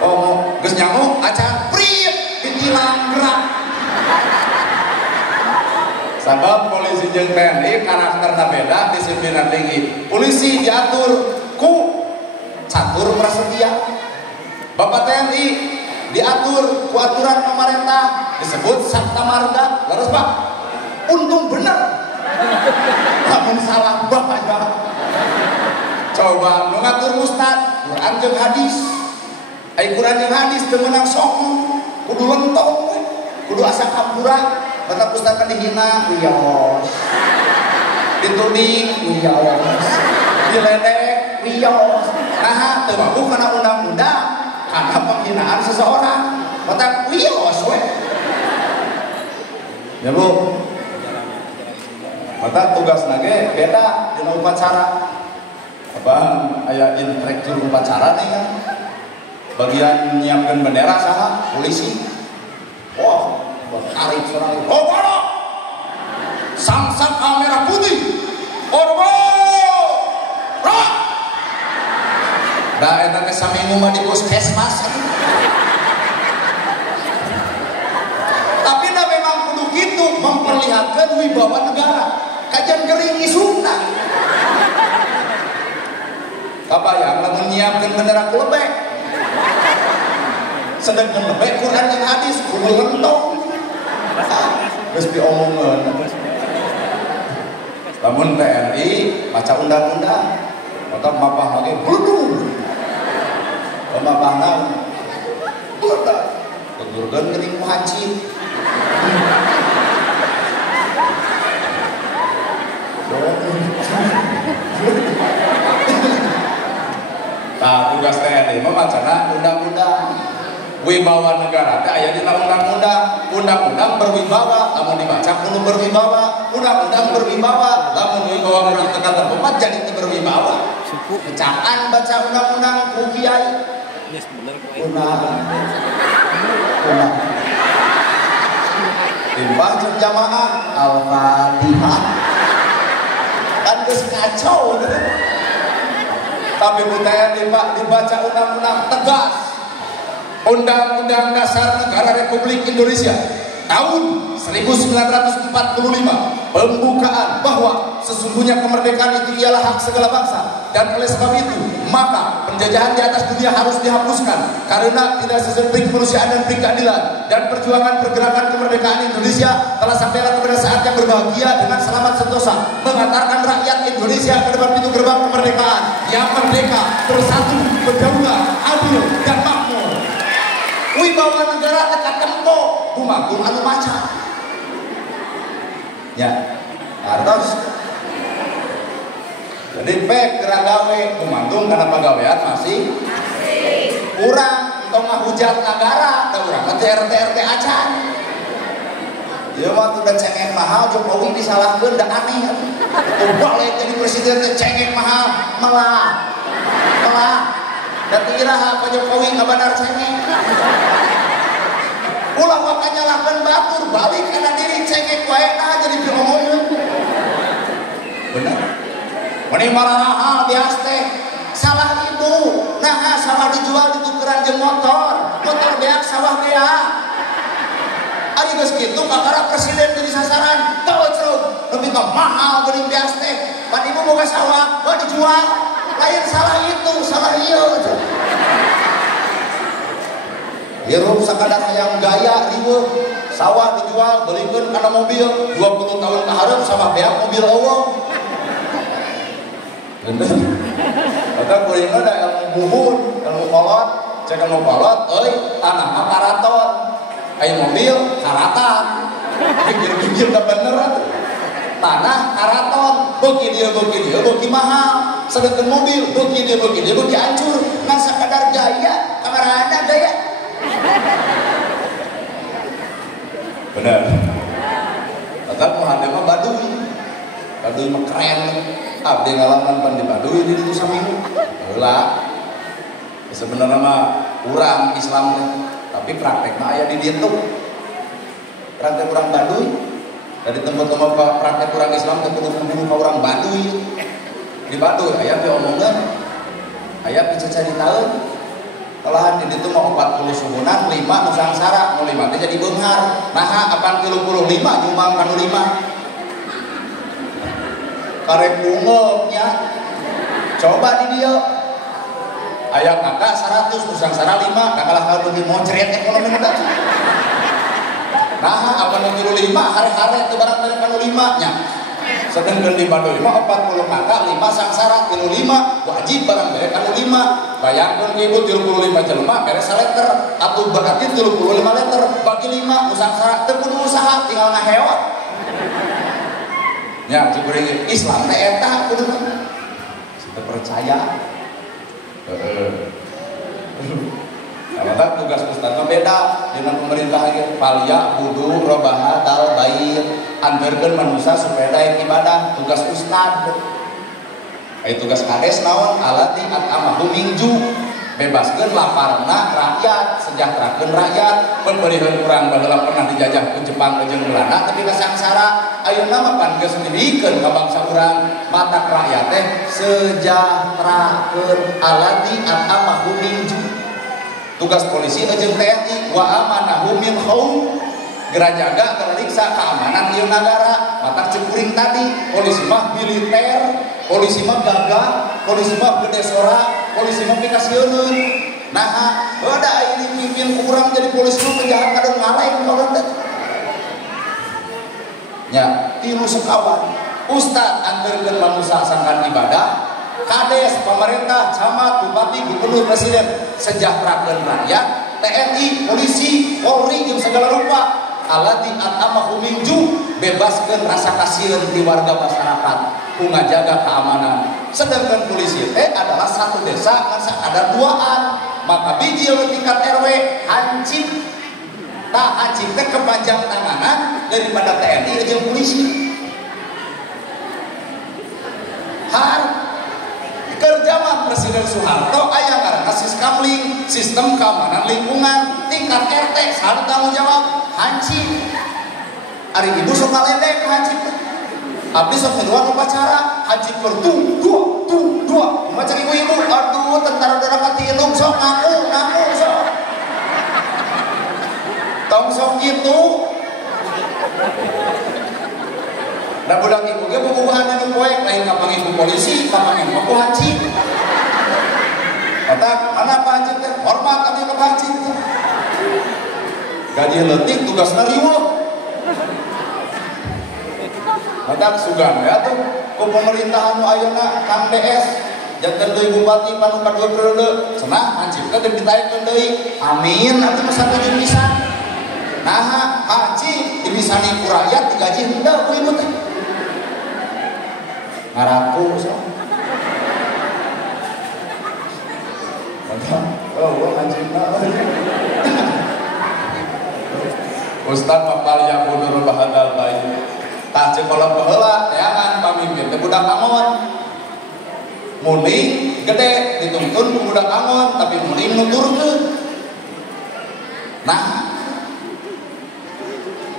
oh geus nyamuk acan priet ditilang gerak. Sabab polisi jeung TNI karakterna beda, disiplinan tinggi. Polisi diatur ku catur prasetya. Bapak TNI diatur ku aturan pemerintah disebut sabta marga. Leres Pak? Untung bener. Lamun salah bahaya. Coba nu ngatur ustad, Quran jeung hadis. Ai Quran jeung hadis teu meunang sok. Kudu lentong, kudu asa kapura. Mata pustaka dihina, wios. Dituding, wios. Diledek, wios. Nah, teu bagus kana undang-undang, kana penghinaan seseorang. Mata wios we. Ya Bu. Mata tugas nage beda dina upacara. Abang aya instruktur upacara nih kan. Bagian nyiapkeun bendera saha? Polisi. Wah. Arif serang Oboro samsak merah putih Orbo Rok da eta teh saminggu mah di puskesmas tapi da memang kudu kitu memperlihatkan wibawa negara kajian gering isuna kabayang lamun nyiapkeun bendera lebek sedangkan lebek Quran yang hadis kudu lentong terus diomongin namun TNI baca undang-undang maka mapah lagi bludung mapah meledak tegurkan gering wajib nah tugas TNI memacana undang-undang wibawa negara teh aya dina undang-undang. Undang-undang berwibawa lamun dibaca kudu berwibawa. Undang-undang berwibawa lamun wibawa urang teu katempat jadi teu berwibawa. Bacaan baca undang-undang ku kiai. Punah. Timbang jeung jamaah Al-Fatihah. Kan geus kacau. Tapi budaya dibaca undang-undang tegas. Undang-Undang Dasar Negara Republik Indonesia tahun 1945 pembukaan bahwa sesungguhnya kemerdekaan itu ialah hak segala bangsa, dan oleh sebab itu maka penjajahan di atas dunia harus dihapuskan karena tidak sesuai kemanusiaan dan keadilan, dan perjuangan pergerakan kemerdekaan Indonesia telah sampai kepada saat yang berbahagia dengan selamat sentosa mengantarkan rakyat Indonesia ke depan pintu gerbang kemerdekaan yang merdeka, bersatu, berdaulat, adil dan makmur. Wibawa negara tekat tempo kumagung anu maca ya hartos. Jadi pek geragawe kumagung karena pegawaian masih kurang untuk ngahujat negara da urang teh RT acan. Ieu mah udah cengeng mahal Jokowi disalahkeun da aneh. Balik jadi presiden teh cengeng mahal melah. Dan iraha Pak Jokowi ngabanar cengeng. Ulah makanya nyalahkan batur balik karena diri cengeng wae nah jadi diomongin. Benar. Meni maraha bias teh salah itu. Nah sawah dijual ditukeran jeung motor beak sawah beak. Ari geus kitu kakara presiden jadi sasaran teu cerug lebih mahal geuning bias teh. Pan ibu boga sawah dijual. Lain salah itu, salah ieu. Hirup sakadar hayang gaya riweuh, sawah dijual belikeun kana mobil 20 tahun ka hareup sawah beak mobil eueuh. Bener. Eta kuringna da ilmu buhun, ilmu kolot, cek ilmu kolot, euy tanah mah karaton. Aya mobil karatan. Pikir-pikir da bener. Tanah karaton, beuki dia beuki mahal. Sedangkan mobil beuki dia beuki hancur. Ngan sakadar gaya, kamarana gaya. Benar. Tetap muhadem mah Baduy mah keren. Abdi ngalaman pan di Baduy di ditu samilu. Heula. Sebenarnya mah urang Islam tapi praktek mah aya di ditu. Praktek urang Baduy. Dari tempat-tempat praktek urang Islam teh kudu kumpul ka urang Baduy. Di Baduy aya teh omongan. Aya picecaritaeun. Olahan di ditu mah 40 subunan 5 nu sangsara, nu 5 teh jadi beunghar. Naha 85 nyumbang ka nu 5. Karek bungoknya. Coba di dieu. Aya kakak 100 nu sangsara 5, kakalah kalau lebih mocret ekonomi muda. Naha apa nu 5 hare-hare teu barang dari ka nu 5 nya. Sedangkan di Baduy 40 kakak 5 sangsara 5 wajib barang dari kanu 5 bayangkan ibu 35 jelema beres saleter atau berarti 35 liter bagi 5 sangsara teu kudu usaha tinggal ngahewat nya cikuring Islam teh eta kudu kita percaya Kalau tugas ustadz beda dengan pemerintah lagi. Palia, wudu, robaha, dal, bait, antarkan manusia supaya daek ibadah. Tugas ustadz. Tugas kades naon alati at'amahu minju. Bebaskan laparna rakyat, sejahterakan rakyat. Pemberian kurang baheula pernah dijajah ke Jepang jeung Belanda tapi kasangsara. Ayeuna mah pan geus didikeun ka bangsa urang mata rakyat teh sejahterakeun alati at'amahu minju. Tugas polisi jeung TNI wa amanahu min khauf gerajaga garariksa keamanan ieu nagara. Mata cekuring tadi polisi mah militer, polisi mah gagah, polisi mah gede sora, polisi mah pikasieun. Nah, ada ini pimpin kurang jadi polisi mah penjahat kadang ngalai orang teh. Nya, tilu sekawan. Ustad anterkeun manusia sangkan ibadah. Kades, pemerintah, camat, bupati, gubernur, presiden sejahterakan rakyat, TNI, polisi, Polri, yang segala rupa alati at'amahu minju bebaskan rasa kasihan di warga masyarakat ngajaga keamanan. Sedangkan polisi adalah satu desa kan ada duaan maka biji tingkat RW hancip. Tak hancip teh kepanjang tanganan daripada TNI aja polisi. Kerja mah Presiden Soeharto aya ngaranna Siskamling, sistem keamanan lingkungan tingkat RT sareng tanggung jawab hancip. Ari ibu sok ngaledek hancip. Abdi sok ngeluar upacara hancip bertung dua. Macam ibu-ibu aduh tentara darah mati ilung sok ngaku sok. Tong sok gitu. Da budak ibu ge bubuhan anu poek lain ka pangibu polisi, ka pangibu haji. Otak anak haji teh hormat abi ka haji. Gaji leutik tugasna riweuh. Otak sugan ya tuh ku pemerintahan nu ayeuna Kang DS janten deui bupati panu kadua periode cenah haji teh ditaekeun deui. Amin atuh mah satuju pisan. Nah haji dibisani ku rakyat digaji henteu ku ibu teh. Ngaraku so. Oh, anjing. Ustaz mapal yang mundur bahadal bayi. Tah cekolot baheula teangan pamimpin teh budak angon. Muling gede dituntun ku budak angon tapi muling nuturkeun. Nah,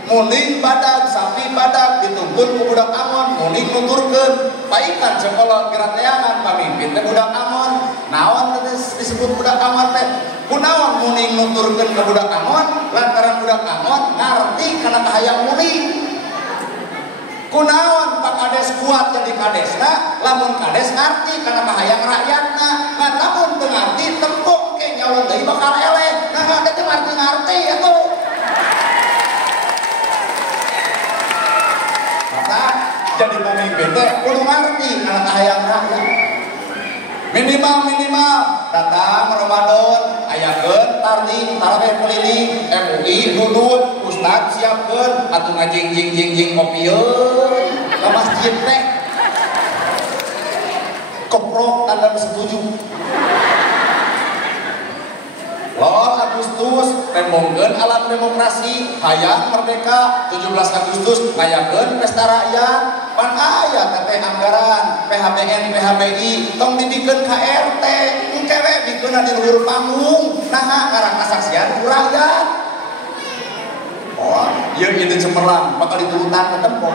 muling badak sapi badak dituntun ku budak angon muling nuturkeun paikan sekolah gerateangan pamimpin teh budak angon naon teh disebut budak angon teh kunaon muling nuturkeun ke budak angon lantaran budak angon ngarti kana kahayang muling kunaon Pak Kades kuat jadi kadesna lamun kades ngarti kana kahayang rakyatna ngan lamun teu ngarti tempuk ke nyalon deui bakal eleh nah teh ngarti atuh. Jadi pemimpin teh kudu ngarti anak hayang rakyat. Minimal datang Ramadan ayakeun tarling tarawih keliling MUI dudut ustad siapkeun atuh ngajing kopieun ka masjid teh. Koprok tanda setuju. Lor Agustus tembongkeun alam demokrasi hayang merdeka 17 Agustus ngayakeun pesta rakyat pan aya teh anggaran PHBN PHBI tong dibikeun ka RT engke we bikeun di luhur panggung nah ngarang kasaksian ku rakyat. Oh ieu ide cemerlang bakal diturutan ke tempo.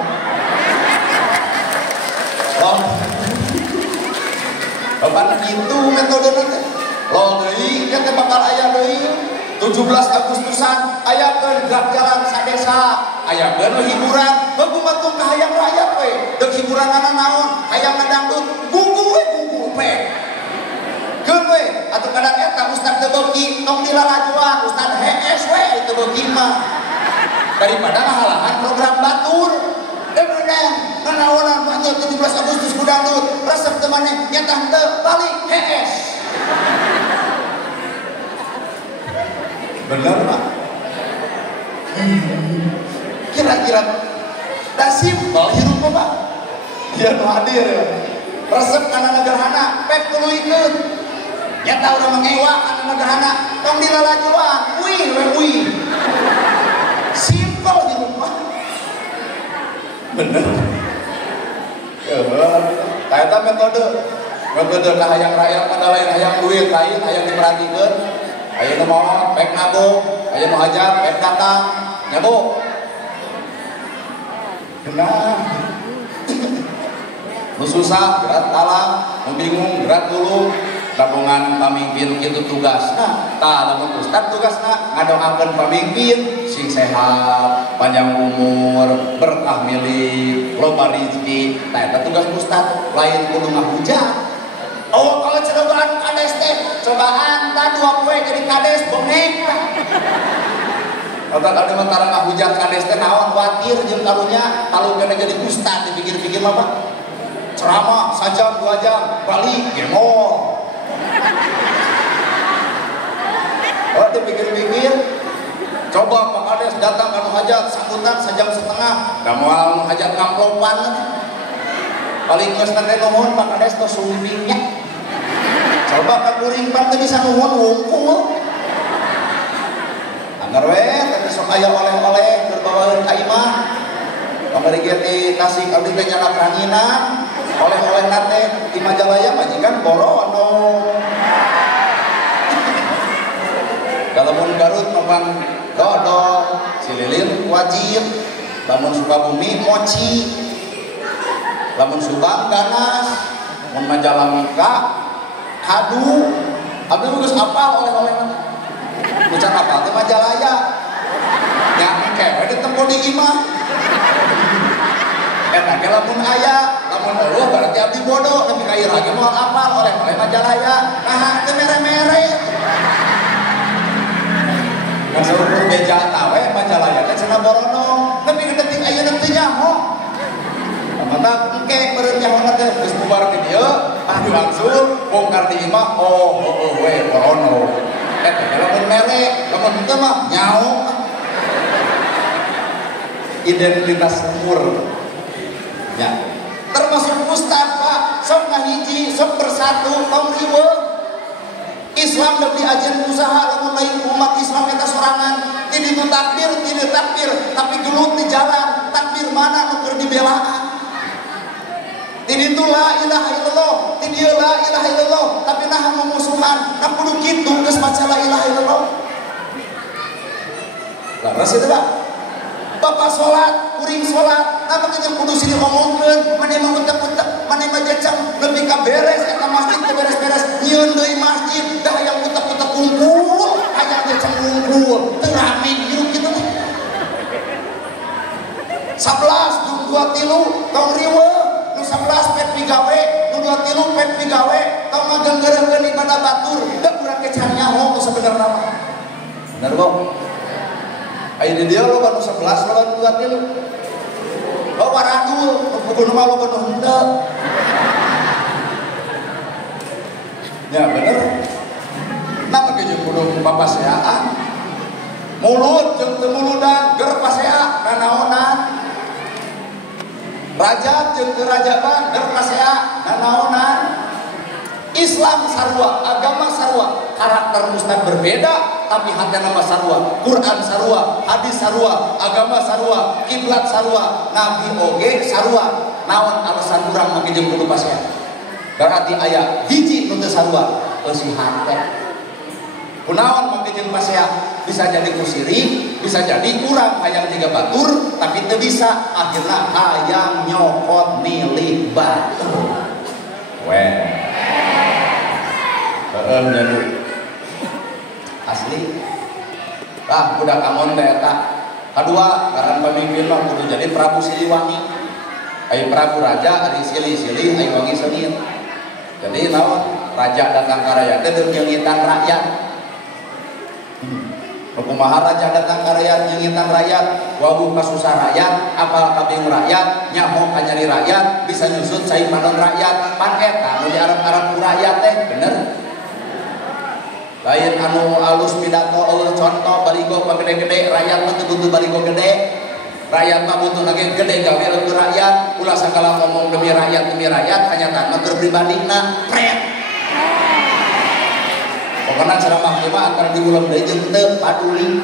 Oh bapak kitu metodena teh. Loh deui teh bakal aya deui 17 Agustusan ayakeun gerak jalan sadesa ayakeun hiburan bagumatung ka hayang rakyat we deuk hiburanana naon hayang dangdut gugu pe keun we atuh kadang eta ustad teu beuki tong dilalajuan ustad HS we teu beuki mah daripada ngahalangan program batur beneran nanaonan mah 17 Agustus ku dangdut resep teu maneh nya teh balik HS. Bener Pak. Kira-kira dah simpel hirup Pak. Dia nu hadir ya. Resep kana negarana pek tuluikeun. Nya tah urang mengewa kana negarana tong dilalajuan. Wih. Simpel hirup Pak. Bener. Ya, tah eta metode ka hayang rakyat pada lain hayang duit lain hayang diperhatikeun. Aya nu mau pek nabung, aya nu hajat pek datang, nyabuk. Benar. Nu susah berat talang, nu bingung berat dulu. Gabungan pamimpin kitu tugasna. Tah lamun ustad tugasna ngadoakeun pamimpin sing sehat, panjang umur, berkah milik, loba rezeki. Tah eta tugas ustad, lain kudu ngahujat. Oh kalau cobaan kades teh cobaan tah 2 poe jadi kades bonek. Otak ada mentara ngahujat kades teh naon kuatir jeung karunya kalau kena jadi ustad dipikir-pikir mah Pak. Ceramah sajam 2 jam balik gemol. Oh dipikir-pikir coba Pak Kades datang kalau hajat sambutan sajam setengah gak mau hajat ngamplopan paling geus teh nuhun Pak Kades tos sumbingnya coba ka kuring pan teu bisa nuhun wungkul anggar we tapi sok aya oleh-oleh keur bawaeun ka imah pamari ge di Tasik abdi teh nyana kanginan oleh-oleh nate di Majalaya majikan borono Kalamun Garut mapan dodol, Cililin wajib, lamun Sukabumi mochi, lamun Subang ganas, mun Majalengka kadu, abdi geus apal oleh-oleh mana? Ucan apal teh Majalaya. Nya engke ditempo di imah. Eta ge lamun aya, lamun eueuh berarti abdi bodoh, tapi ka ieu lagi moal apal oleh-oleh Majalaya. Nah, teu mere-mere. Masuk beja tawe Majalaya teh cenah borono tapi detik ayeuna teu nyaho mata engke beureum nyaho teh geus bubar ke dieu anu langsung bongkar di imah we borono eta lamun mere lamun teu mah nyaho identitas umur nya termasuk ustad Pak sok ngahiji sok bersatu tong riweuh Islam dan diajar usaha lamun lain umat Islam eta sorangan tidak itu takbir tidak takbir tapi gelut di jalan takbir mana nu keur dibelaan tidak itu la ilaha illallah tidak la ilaha illallah tapi nah memusuhan nah kudu kitu geus maca la ilaha illallah lah rasa itu Pak Bapak sholat, kuring sholat, apa kita kudu sini ngomongkeun, mana mah utek-utek, mana mah jeceng, lebih ka beres, eta masjid teh beres-beres, nyieun deui masjid, dah yang utek-utek kumpul, hayang jeceng kumpul, teu rame hirup kitu teh. 11 jeung 23 tong riweuh, nu 11 pet pigawe, nu 23 pet pigawe, tong ngagenggeureukeun ibadah batur, da urang ke can nyaho nu sabenerna mah. Bener kok? Ayo di dia lo baru 11 lo baru 23 lo waradul pukul nama lo baru hendak ya bener kenapa kejauh kudu papaseaan mulut jeung teu muludan ger pasea nanaonan raja jeung teu rajaban ger pasea nanaonan Islam sarua, agama sarua, karakter ustad berbeda tapi hati nama sarua, Quran sarua, hadis sarua, agama sarua, kiblat sarua, nabi oge sarua. Naon alasan urang make jeung kudu pasea? Berarti aya hiji nu teu sarua, eusi hate. Kunaon make jeung pasea? Bisa jadi kusiri, bisa jadi urang hayang jiga batur tapi teu bisa, akhirna hayang nyokot milih batur. Weh. Jadi asli budak amon teh eta kadua ngaran pamimpin mah kudu jadi Prabu Siliwangi ai Prabu Raja ari silih-silih ai wangi seunit jadi naon raja datang ka rakyat teh nyeungitan rakyat kumaha raja datang ka rakyat nyeungitan rakyat wabuh kasusah rakyat apal kabing rakyat nyaho ka nyari rakyat bisa nyusut saing panon rakyat pan eta nu diarep-arep ku rakyat teh bener lain anu alus pidato contoh baligo pagede-gede rakyat mah teu butuh baligo gede rakyat mah butuh lagi gede gawe untuk rakyat ulah sakala ngomong demi rakyat hanya mah keur pribadina pret pokona ceramah ieu mah antara diulang deui jeung teu paduli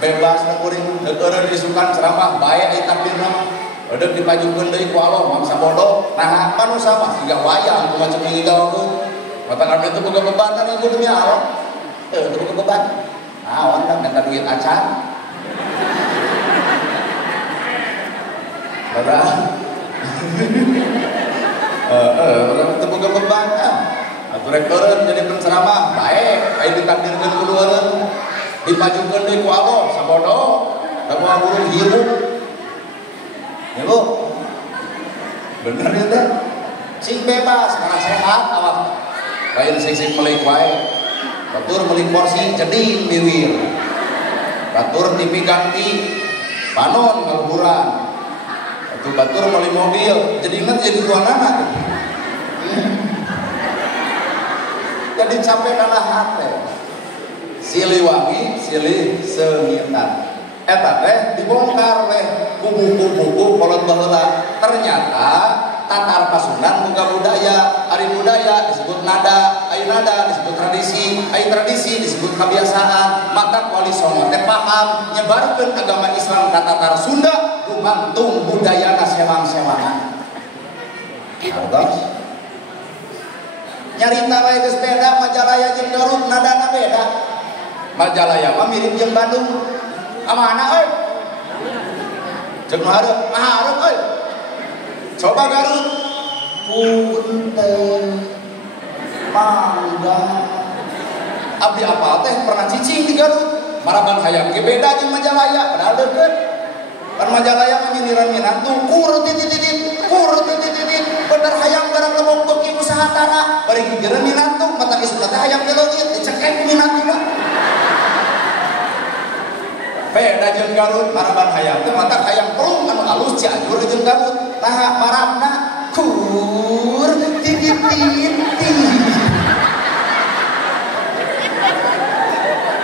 bebas na kuring eueureun isukan ceramah bae ai takbirna udah dipajukeun deui ku Allah mangsa bodoh nah manusia mah siga wayang ku macam ini gaweun mata kami teu boga beban kan ibu demi Allah teu boga beban naon tah minta duit acan padahal teu boga beban atuh rek eureun jadi penceramah bae aya ditakdirkeun ku lueureun dipajukeun deui ku Allah sabodoh da moal burung hirup ya bu bener ya teh sing bebas karena sehat awak lain sing meuli wae batur meuli porsi jadi miwir batur TV ganti panon ngaluhuran atuh batur meuli mobil jadi inget jadi tuanana jadi sampai kana hate Siliwangi silih seungitan eta teh dibongkar leh buku-buku kolot baheula ternyata Tatar Pasundan boga budaya, ari budaya disebut nada, ai nada disebut tradisi, ai tradisi disebut kebiasaan. Mata Wali Songo teh paham nyebarkeun agama Islam ka Tatar Sunda gumantung budayana sewang-sewangan. Terus nyarita wae geus beda Majalaya jeung Garut nadana beda. Majalaya mah mirip jeung Bandung. Amana euy? Jeung hareup euy. Coba Garut. Punten mangga. Abdi apal teh pernah cicing di Garut. Maraban hayang ge beda jeung Majalaya, padahal deukeut. Kan Majalaya mah nyiniran minantu kur titit bener hayang barang lembok beuki usaha tara bari gigireun minantu mata geus teh hayang ke leungit dicekek minantu mah. Beda jeung Garut, maraban hayang teh mata hayang pelung anu alus Cianjur jeung Garut. Nah marabna kur titit.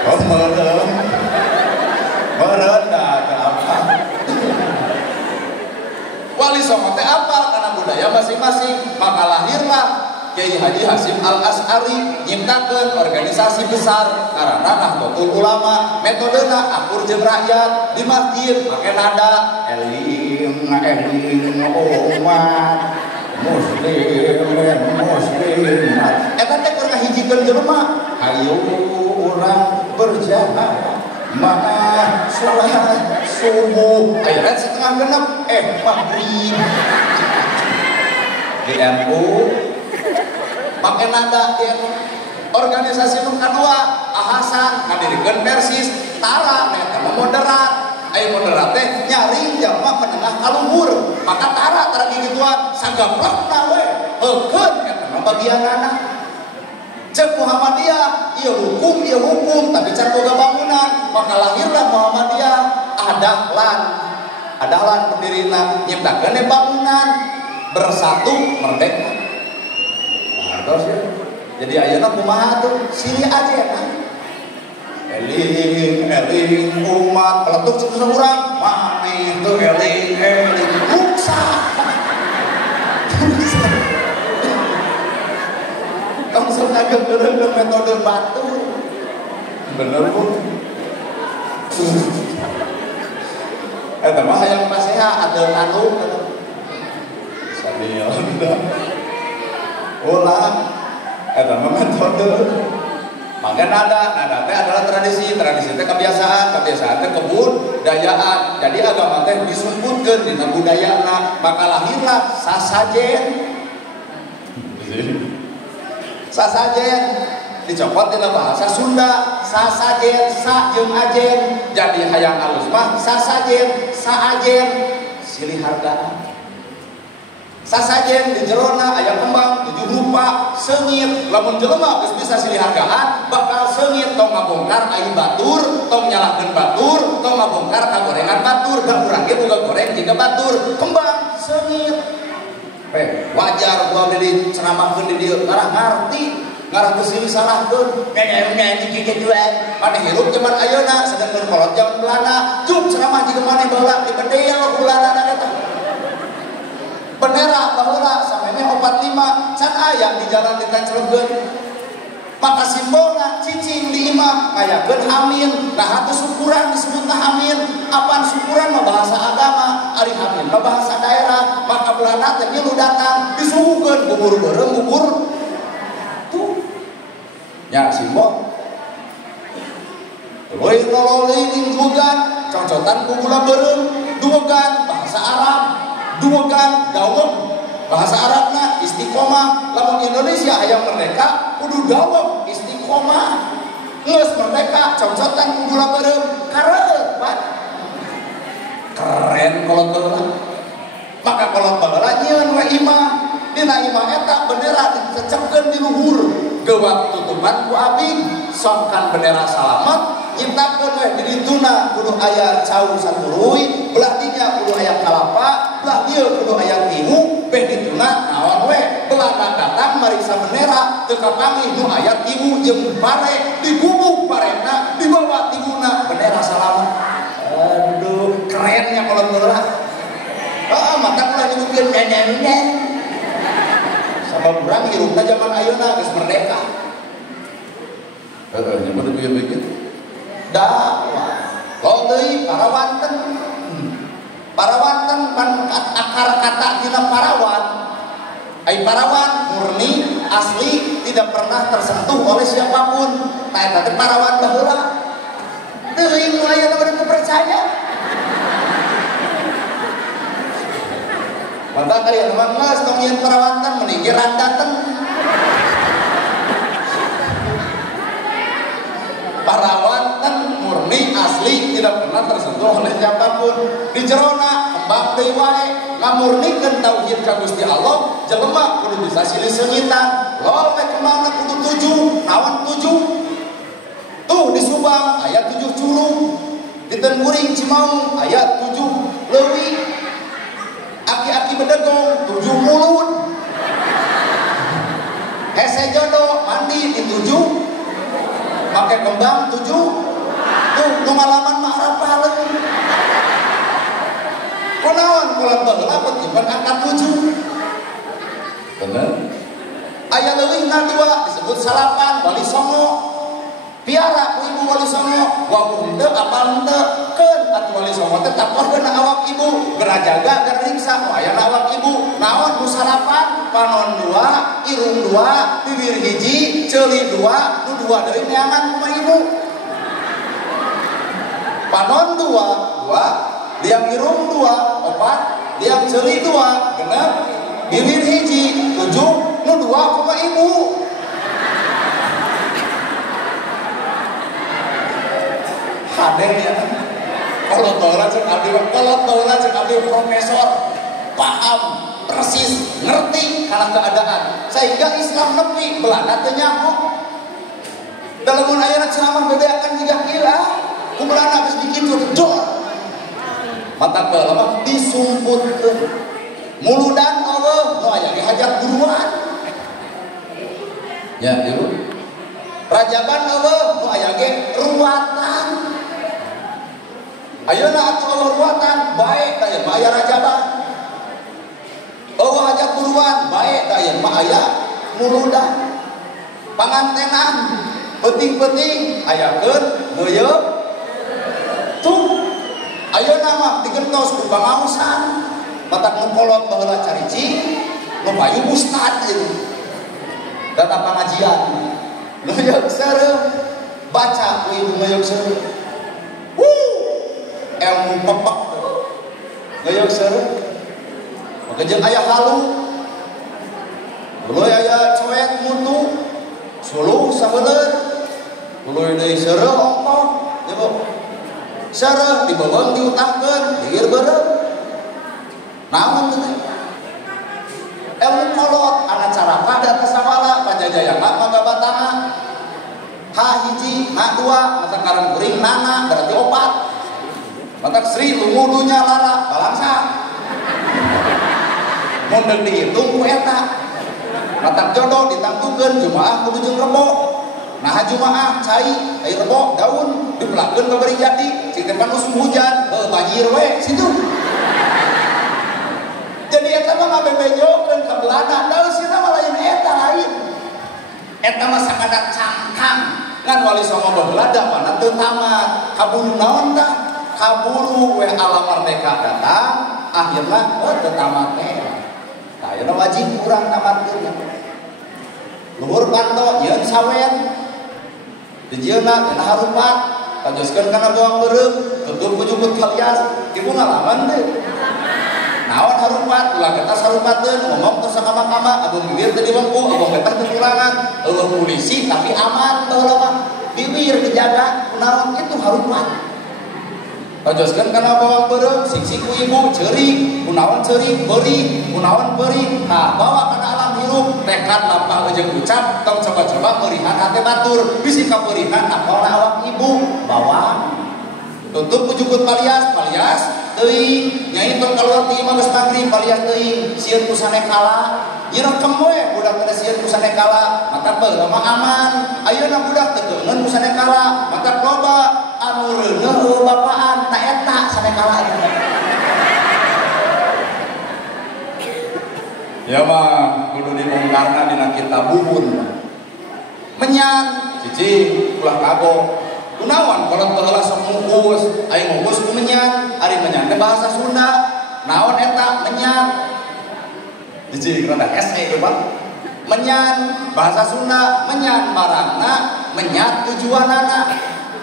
Oh meureun da apa? Wali Songo teh apal karena budaya masing-masing. Maka lahirlah Kiai Haji Hasyim Al Asy'ari nyiptakeun organisasi besar karena Nahdlatul Ulama. Metodena akur jeung rakyat di masjid make nada eling umat muslimat. Eta teh keur ngahijikeun jelema, hayu urang berjamaah maaf sholat subuh ayat setengah genep maghrib di NU pakai nada di organisasi nu kadua ahasan ngadirikeun persis tara eta moderat aya moderat teh nyaring jalma menengah kaluhur maka tara gituan sagaplokna we heukeun eta mah bagianana. Cek Muhammadiyah, iya hukum, tapi cek boga bangunan, maka lahirlah Muhammadiyah. Adahlan pendirina nyiptakeun bangunan bersatu merdeka. Nah, terus ya. Jadi ayeuna kumaha tuh? Silih aja kan. Eling umat peletuk seseorang, maneh tuh eling rusak. Kamu sudah gegereng metode batu, bener bu. Mah yang paseha ada anu, sambil ulang. Mah metode. Maka nada teh adalah tradisi teh kebiasaan teh kebudayaan. Jadi agama teh disebutkeun dina budayana, maka lahirlah sasajen. Sasajen dicopot dina bahasa Sunda, sasajen sa jeung ajen. Jadi hayang alus mah sasajen, saajen silih hargaan. Sasajen di jerona aya kembang 7 rupa seungit. Lamun jelema geus bisa silih hargaan bakal seungit tong ngabongkar ai batur, tong nyalakeun batur, tong ngabongkar kagorengan batur. Da urang ge boga goreng jiga batur, kembang seungit. Wajar gua beli ceramahkeun di dieu ngarah ngarti ngarah teu silih salahkeun nyanyi kituan maneh hirup zaman ayeuna sedangkeun kolot zaman Belanda cuk ceramah jiga maneh baheula di bedel bulanana eta bendera baheula sameme 45 can aya di jalan di Tanceregeun maka simbolna cicing di imah ngayakeun amin. Nah atuh syukuran disebutna amin. Apaan syukuran mah bahasa agama, ari amin mah bahasa daerah. Maka Belanda teh milu datang disuguhkeun bubur beureum bubur tuh nya simbol. Tuluy nololi lingkugan cocotan ku gula beureum duwegan bahasa Arab duwegan dawem. Bahasa Arabna istiqomah. Lamun Indonesia aya merdeka kudu dawem istiqomah. Geus merdeka cocotan ku gula beureum kareup Pak. Keren kolot baheula. Maka kolot baheula nyieun we imah. Dina imah eta bendera dicecepkeun di luhur. Gewak tutupan ku abing songkan bendera salamet nyiptakeun we di dituna kudu aya cau saturuy, belah dinya kudu aya kalapa, belah dieu kudu aya timu, beh dituna naon we Belanda datang mariksa bendera teu kapanggih nu aya timu jeung pare digubuk parena dibawa timuna bendera salamet. Aduh kerennya kolot baheula. Mata kula nyebutkeun nyanyi Sebab urang hirupna zaman ayeuna geus merdeka. Nya bener bieu-bieu. Dakwah. Lo deui parawanten. Parawanten pan akar kata tina parawan. Ai parawan murni asli tidak pernah tersentuh oleh siapapun. Eta teh parawan baheula. Deui nu aya nu percaya. Mantap kali ya, mas tong yen parawanten mending randaten. Parawanten murni asli tidak pernah tersentuh oleh siapapun. Di jerona kembang deui wae ngamurnikeun tauhid ka Gusti Allah, jelema kudu bisa silih seungitan. Lol teh kembangna kudu 7, naon 7? Tuh di Subang aya 7 curug. Di Tenguring Cimaung aya 7 leuwih. Aki-aki bedegong 7 mulut. Hese jodoh mandi di 7, pakai kembang 7. Tuh nu ngalaman mah rapaleun. Kunaon kula baheula petipan angka 7. Bener? Aya leuwihna 2 disebut salapan Wali Songo. Piara ku ibu Wali Songo, wabuh henteu apal henteu keun atuh Wali Songo teh tapohkeun awak ibu, gerajaga geriksa wayana awak ibu. Naon nu sarapan? Panon 2, irung 2, bibir hiji, ceuli 2, nu 2 deui neangan ku ibu. Panon 2, liang irung 2, 4, liang ceuli 2, genep, bibir hiji, 7, nu 2 ku ibu. Haden ya, kalau tola cek abdi profesor paham persis ngerti karena keadaan sehingga Islam nepi Belanda teu nyaho. Dalam mun aya ceramah bebeakan jiga gila ku Belanda geus dikitu dor mata bae disumputkeun muludan Allah nu aya ge hajat guruan Ya, ibu. rajaban Allah nu aya ge ruwatan. Ayeuna atuh Allah ruwatan bae tah aya rajaban. Allah hajat guruan bae tah aya muludan. Pangantenan penting-penting ayakeun heuyeuk tuh. Ayeuna mah digentos ku pangausan. Matak nu kolot baheula caricing, nu payu ustad ieu. Data pengajian. Heuyeuk sareng baca ku ibu heuyeuk sareng. Ilmu pepek heuyeuk sareng. Maka jeung aya halu. Dulu aya coet mutu. Suluh sabeuleur. Dulu deui sareng ongkoh. Ibu. Sareng dibeuleung diutangkeun, diir beureum. Naon teh? Ilmu kolot ana caraka da kasabala pajajayana mangga batana. Ha hiji, ha dua, mata karang kuring nana berarti 4. Mata Sri lumudunya lala balangsa. Mun deuk dihitung ku eta. Mata jodoh ditangtukeun jumaah kudu jeung rebo. Nah jumaah cai, ai rebo daun dipelakeun ka bari jadi, cing teh musim hujan, banjir we situ. Jadi eta mah ngabebejokeun ka Belanda, da sira mah lain eta lain. Eta mah sakada cangkang ngan Wali Songo baheula da mana teu tamat. Kaburu naon tah? Kaburu we alam merdeka datang, akhirna teu tamat teh. Tah ayeuna wajib urang tamatkeun. Luhur kanto yeun sawen. Dijieuna tina harupat, tajoskeun kana bawang beureum, tutup ku jukut kalias. Ibu ngalaman teh. Naon harupat, ulah kita harupateun, ngomong terus sakama-kama, abang bibir teu diwengku, abang betah teu kurangan, eueuh polisi tapi aman baheula mah. Bibir dijaga, kunaon itu harupat. Tajoskeun kana bawang beureum, sing ku ibu ceurik, kunaon ceurik, beuri, kunaon beuri. Nah, bawa kana alam hirup, tekad lampah jeung ucap, tong coba-coba meurihan hate batur, bisi ka meurihan apalna awak ibu, bawa. Tutup ku jukut palias teuing nyai tong kaluar ti imah geus magrib palias teuing sieun ku sanekala nyirekem we budak teh sieun ku sanekala mata baheula mah aman ayeuna budak teh keungeun ku sanekala mata loba anu reuneuh bapaan ta eta sanekala Ya mah kudu diomong karena dina kita buhun menyan cicing ulah kagok kunaon kalau baheula sok ngukus aya ngukus ku menyan ari menyan teh bahasa Sunda naon eta menyan cicing rada SE itu Pak menyan bahasa Sunda menyan barangna menyat tujuanana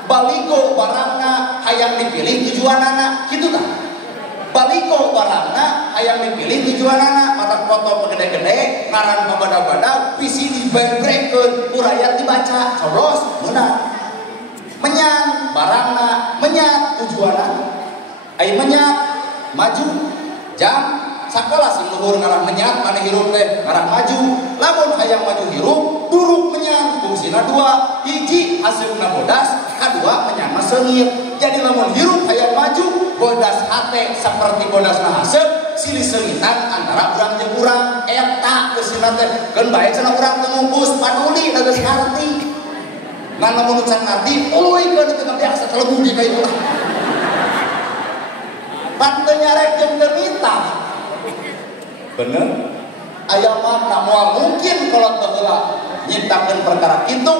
baligo barangna hayang dipilih tujuanana kitu tah baligo barangna hayang dipilih tujuanana mata foto gede-gede ngaran babada-bada visi dibengkrekeun urayat dibaca coros meunang menyan barangna menyat tujuanana ai menyat maju jam sakola sing luhur ngaran menyat maneh hirup teh ngaran maju lamun hayang maju hirup duruk menyan fungsina dua hiji hasilna bodas kadua menyan mah seungit jadi lamun hirup hayang maju bodas hate seperti bodasna haseup silih seungitan antara urang jeung urang eta geusina teh keun bae cenah urang teu ngungkus paduli da geus ngarti ngan lamun can ngarti tuluy keun teu biasa telebung di ka itu pan teu nyarek jeung teu mita bener aya makna moal mungkin kolot baheula nyiptakeun perkara kitu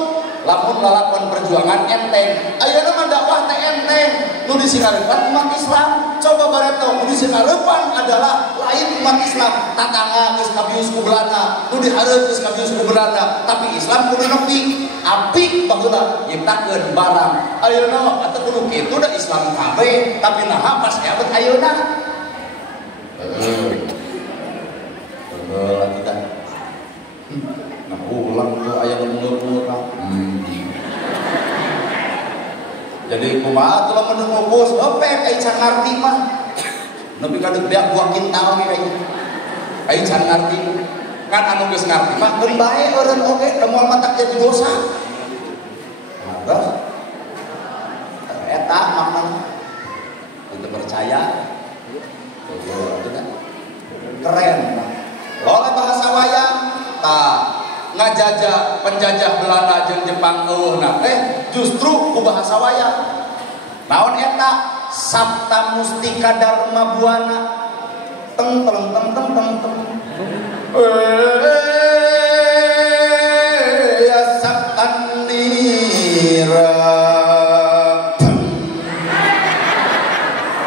lamun lalakon perjuangan enteng ayeuna mah dakwah teh enteng nu disingarepan umat Islam coba bareto nu disingarepan adalah lain umat Islam tatangga geus kabius ku Belanda nu dihareup geus kabius ku Belanda tapi Islam kudu nepi apik baheula nyiptakeun barang ayeuna mah atuh kudu kitu da Islam kabeh tapi naha pas kiamat ayeuna lagi kan nah ulang tuh ayah ngomong jadi kumaha tuh lamun ngukus opek ai can ngarti mah nepi ka deuk beak 2 kintal ge ai can ngarti kan anu geus ngarti mah keun bae eureun oge da moal matak jadi dosa terus eta makna kita percaya keren oleh bahasa wayang tak ngajajah penjajah Belanda jeung Jepang eueuhna teh justru ku bahasa wayang naon eta Sabta Mustika Dharma Buana teng teng teng teng teng teng ya Sabtan nira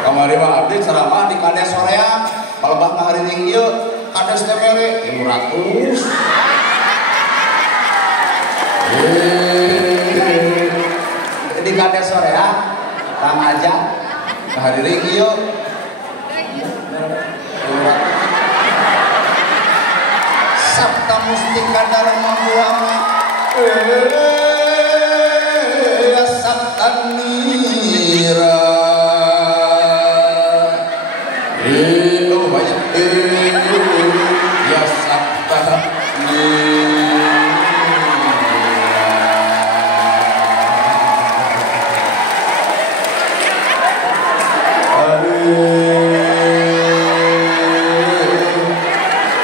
kamari mah abdi ceramah di kades soreang balebah ngahariring ieu kades teh mere 500 di kades soreang Kang aja ngahariring ieu Sabta Mustika Dharma Buana ya Sabtan nira banyak ya Sabta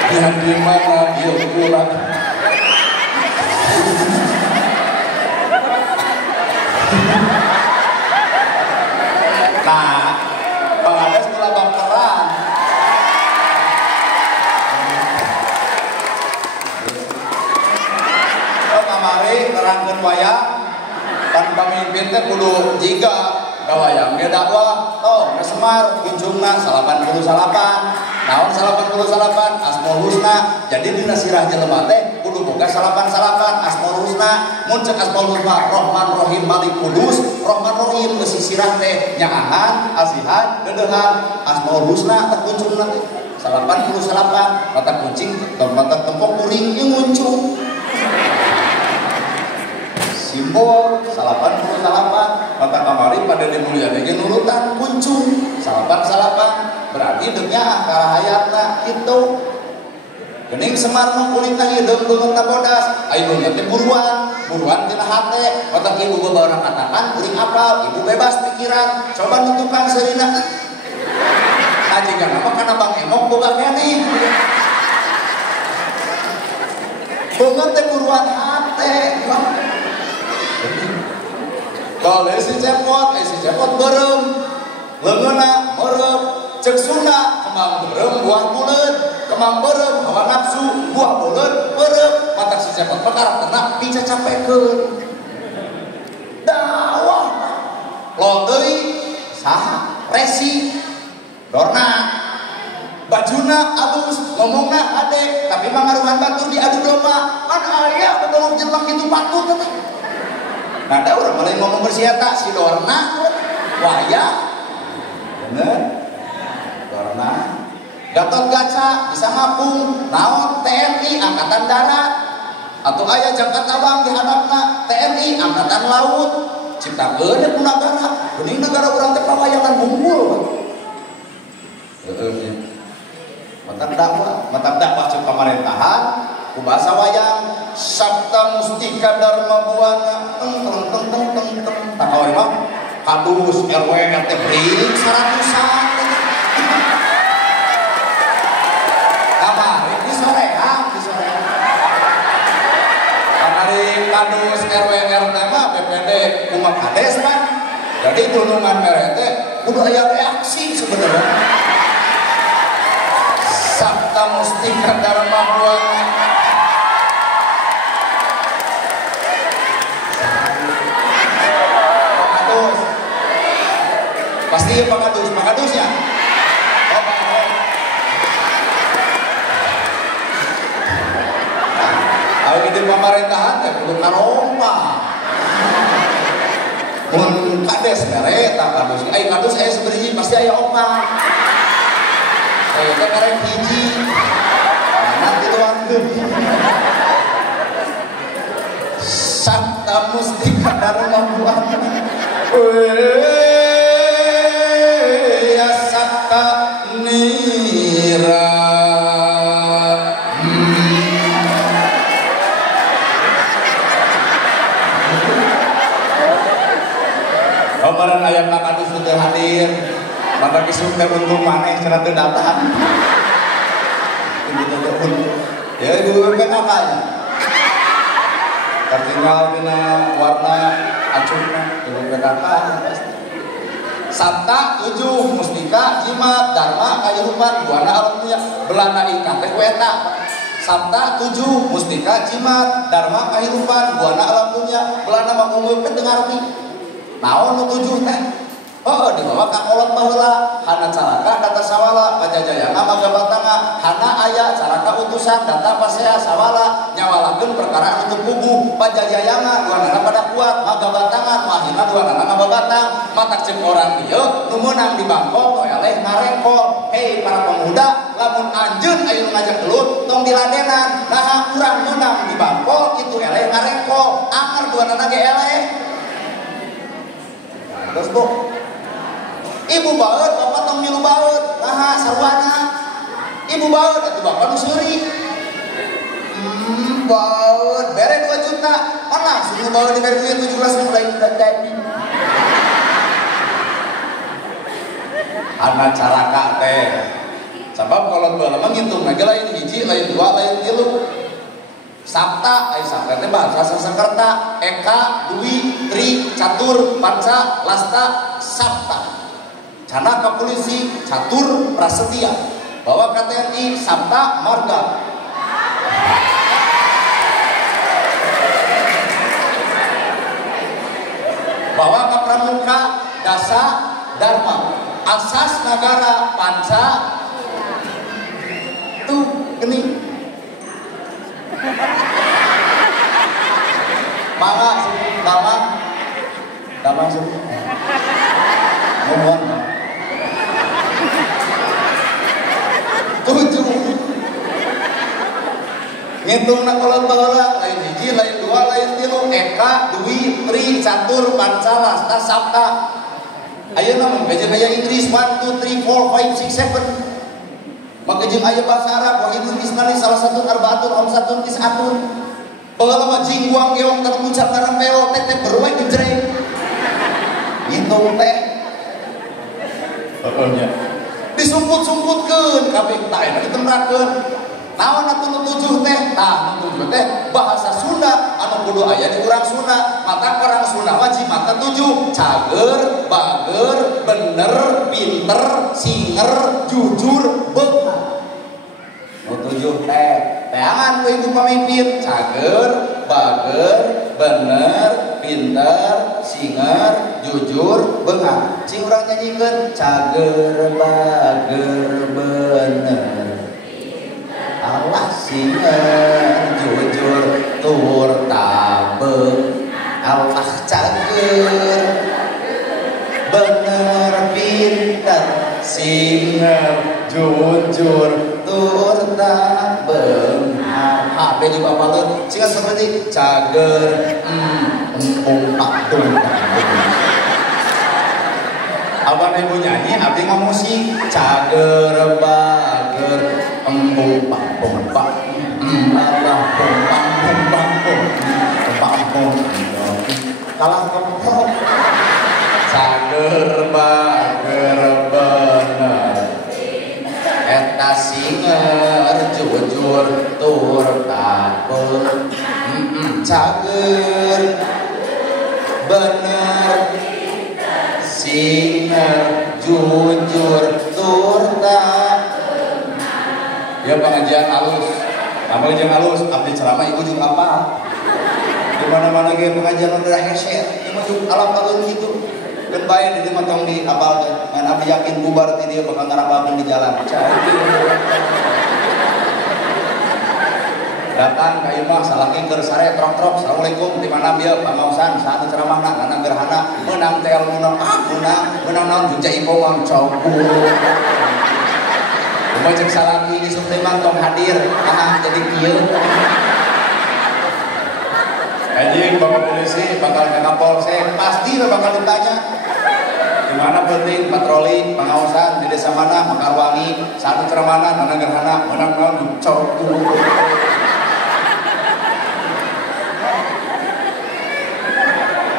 yang dimana dia pulang nah Bangades telah baperan kamari nerangkeun wayang dan pamimpin teh kudu jiga ka wayang ge dakwah toh Semar kunjungna 88 tahun 88 Asmaul Husna jadi dina sirah jelema teh kudu boga 88 Asmaul Husna mun ceuk Asmaul Husna Rahman Rahim Malik Kudus Rahman Rahim geus sirah teh nyaahan asihan deudeuhan Asmaul Husna teh kunjungna teh 88 mata kucing mata tempok kuring yang nguncung simbol 88 mata kamari pada dimulyana ge nurutan kuncung 88 berarti deunya akal hayatna kitu geuning Semar mah kulitna hideung beungeutna bodas ayeuna teh buruan tina hate mata ibu babaurang katakan kuring apal ibu bebas pikiran coba nu tukang seurina ajigan mah kana Bang Emok boga keneh beungeut teh buruan hate kalau si cepot berem leungeuna merem cek Sunda kembang berem buah buleut emang berem hawa nafsu buah buleun berem mata si cepot perkara kena bisa capekeun dakwah lo deui saha resi dorna bajuna alus ngomongna hade tapi mangaruhan batur diadu domba kan aya betul jelek itu patut teh nah da urang lain ngomong bersiata si dorna waya bener dorna Gatot Kaca bisa ngapung naon TNI Angkatan Darat atau aya jangkat abang di hadapna TNI Angkatan Laut ciptakeun ku nagara geuning negara urang teh pawayangan unggul mantap dakwah cek pemerintahan ku bahasa wayang sabta mustika dharma buana teng tak kau mah kadus RW RT bring 100-an kamari di soreang kamari kadus RW RT mah BPD kumaha kades kan jadi tulungan merete kudu aya reaksi sebenarnya sabta mustika dharma buana Pakadus pasti Pakadus ya oh Pakadus kalau di pemerintahan teh kudu karomba mun kades mere tak kadus kadus aya sabeureujing pasti aya opang saya teh karek hiji nanti doang sabta mustika dharma buana ya sabta nira kemarin ayam kakadus sudah hadir maka kisuk teh untung maneh cenah teu datang ya ibu PKK nya tertinggal dina warna acungna ibu PKK pasti sabta 7 mustika jimat dharma kahirupan buana alam dunya belana ikan teh ku eta sabta 7 mustika jimat dharma kahirupan buana alam dunya belana mangungeup teh dengarti naon nu 7 teh dibawa ka kolot baheula hana caraka data sawala pajajayana maga batanga hana aya caraka utusan data pasea sawala nyawalakeun perkara anu teu puguh pajajayana duanana pada kuat maga batangan mahina duanana ngababatang matak ceuk orang ieu nu meunang di Bangkok nu eleh ngarengkol hei para pemuda lamun anjeun aya nu ngajak gelut tong diladenan naha urang meunang di Bangkok kitu eleh ngarengkol anger duanana ge eleh terus Bu ibu baut, bapak tong milu baut, nah sarwana. Ibu baut, atau bapak nu seuri. Baut, bere 2 juta. Mana sih baut di bere 17 mulai tadi. Anak caraka teh. Sebab kalau bae mah ngitung lagi lain hiji, lain 2, lain 3. Sabta, sabta teh bahasa Sanskerta, eka, dwi, tri, catur, panca, lasta, sabta. Canaka polisi catur prasetya bawa ke TNI sabta marga bawa ke pramuka dasa dharma asas negara panca tuh gini mangga damang sebut ngomong 7 ngitung na kolot baheula lain hiji lain 2 lain 3 eka dwi tri catur panca lasta sabta ayeuna mah beje aya Inggris 1 2 3 4 5 6 7 maka jeung aya bahasa Arab wa itu bisnani salah satu arbaatun khamsatun tis'atun baheula mah jingguang geong kana muncak karempeo teh berwe gejreng ngitung teh pokoknya disumput-sumputkeun kabeh tak enak ditemrakeun naon atuh nu 7 teh tah nu 7 teh bahasa Sunda anu kudu aya di urang Sunda mata orang Sunda wajib mata 7 cager bager bener pinter singer jujur beunghar nu 7 teh teangan ku ibu pamimpin cager bager bener pinter singer jujur beunghar cing urang nyanyiikeun cager bager bener Allah singer jujur tur tabeung Allah cager bener pinter singer jujur tur tabeung HP juga balut sehingga seperti cager empung paktung abang ibu nyanyi abdi ngamusik cager bager empung paktung pak Allah pempang pempang pempang kalah kempong cager bager bener eta singer jujur tur tabeung cager bener singer jujur tur tabeung ya pengajian halus pengajian halus abdi ceramah ibu juga apa di mana-mana ge pengajian udah hese ibu juga alam tahun gitu dan bayar di lima tahun di abal dan abdi yakin bubar ti dia bakal ngarapakeun di jalan datang ka imah salaki keur sare trok-trok assalamualaikum di mana bieu pamausan saat ceramahna kana gerhana meunang teh ilmuna meunang naon hujah ipongan cobu umah cek salaki di Sulaiman tong hadir anak jadi kieu anjing bapak polisi bakal ke Kapolsek pasti bakal ditanya di mana penting patroli pengawasan di desa mana Mekarwangi satu ceramana nana gerhana menang naon cobu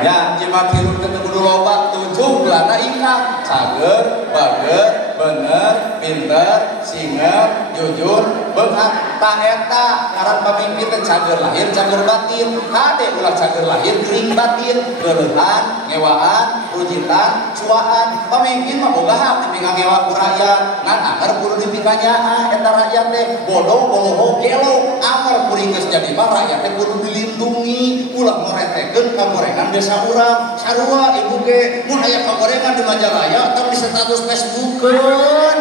ya jimat hirup teh kudu loba 7 belana ingat cager bager bener pinter singer jujur beunghar ta eta ngaran pamimpin teh cager lahir cager batin kade ulah cager lahir geuring batin geuleuhan ngewaan rujitan cuaan pamimpin mah boga hak tapi ngagewa ku rakyat ngan anger kudu dipikanyaan eta rakyat teh bodoh boloho gelo anger kuring geus jadi mah rakyat teh kudu dilindungi ulah ngoretekeun kagorengan desa urang sarua ibu ge mun aya kagorengan di Majalaya atau di status Facebookeun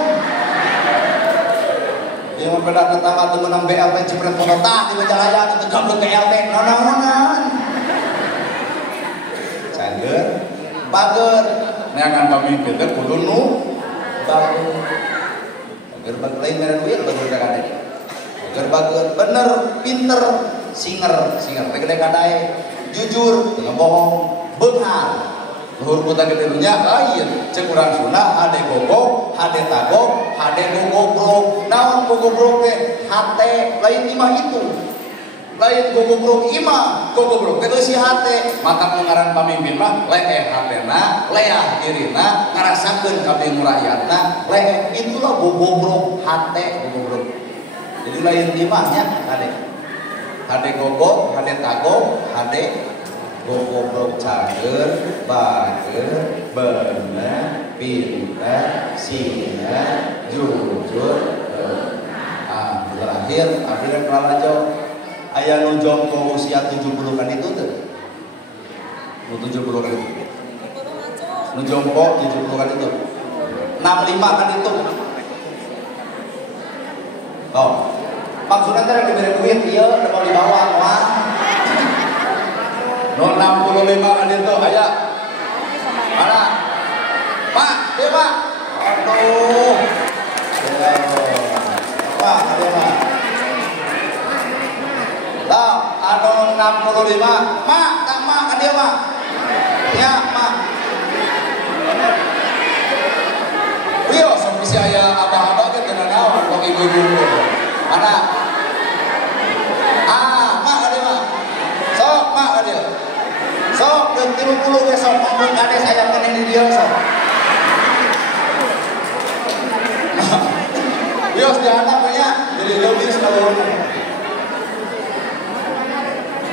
ya mah beda tetangga teu meunang BLT Cipret Monota di Majalaya teu gablek BLT naon-naonan cager bager neangan pamimpin teh kudu nu bager lain meren wir bager kadang bager bener pinter singer teh gede kadae jujur teu bohong beunghar luhur kuta gede nya lain cek urang Sunda hade gogok hade tagok hade gogobrok naon gogobrok teh hate lain imah itu lain gogobrok imah gogobrok teh si hate maka ngaran pamimpin mah leeh hatena leah dirina ngarasakeun ka bingung rakyatna leeh itulah gogobrok hate gogobrok jadi lain imahnya hade gogok hade tagok hade gogobrok cager bager bener pinter singer jujur terakhir akhirnya pralajo aya nu jongko usia 70 kan itu tuh nu 70 kan itu nu jongko 70 kan itu 65 kan itu oh maksudnya teh diberi duit ieu mau dibawa mah no 65 kan itu aya mana Pak dia Pak aduh Pak dia Pak lah anu 65 Mak tak Mak kan dia Mak ya Mak Wio sok bisa aya abah-abah teh teu naon kok ibu-ibu mana Mak kan dia Mak sok Mak kan dia sok dan 30 besok ngomong kades saya kena di dia sok Dios jangan banyak jadi lebih sekali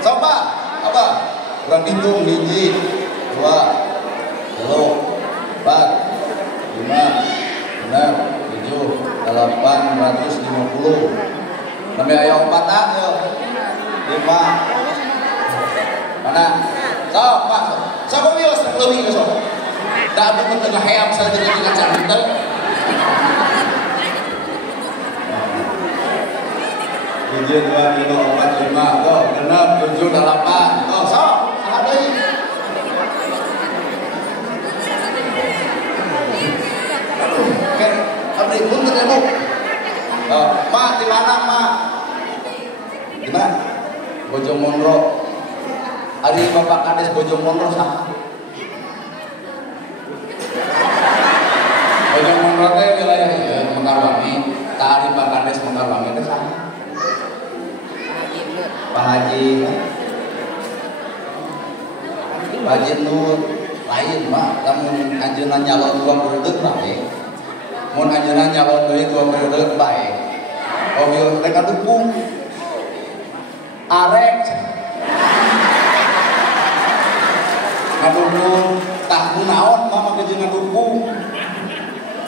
coba apa kurang hitung 1 2 3 4 5 6 7 850 Tapi aya opatna yuk. 5. Mana? Sok, Pak. Sok wios leuwih sok. Da abdi tengah heam saja dengan cantik. Tujuh, 2, 3, 4, 5, tuh, 6, 7, 8, tuh, sok, salah deh. Oke, abdi punten ya bu. Mak, di mana mak? Di mana? Bojong Monro. Ari Bapak Kades Bojong Monro sah. Bojong Monro teh wilayah Mekarwangi. Tari Pak Kades Mekarwangi teh sah. Pak Haji Nur lain mah lamun anjeunna nyalon 2 periode bae mun anjeunna nyalon deui 2 periode bae oh ieu teh kadukung arek ngadukung tah kunaon mah make jeung ngadukung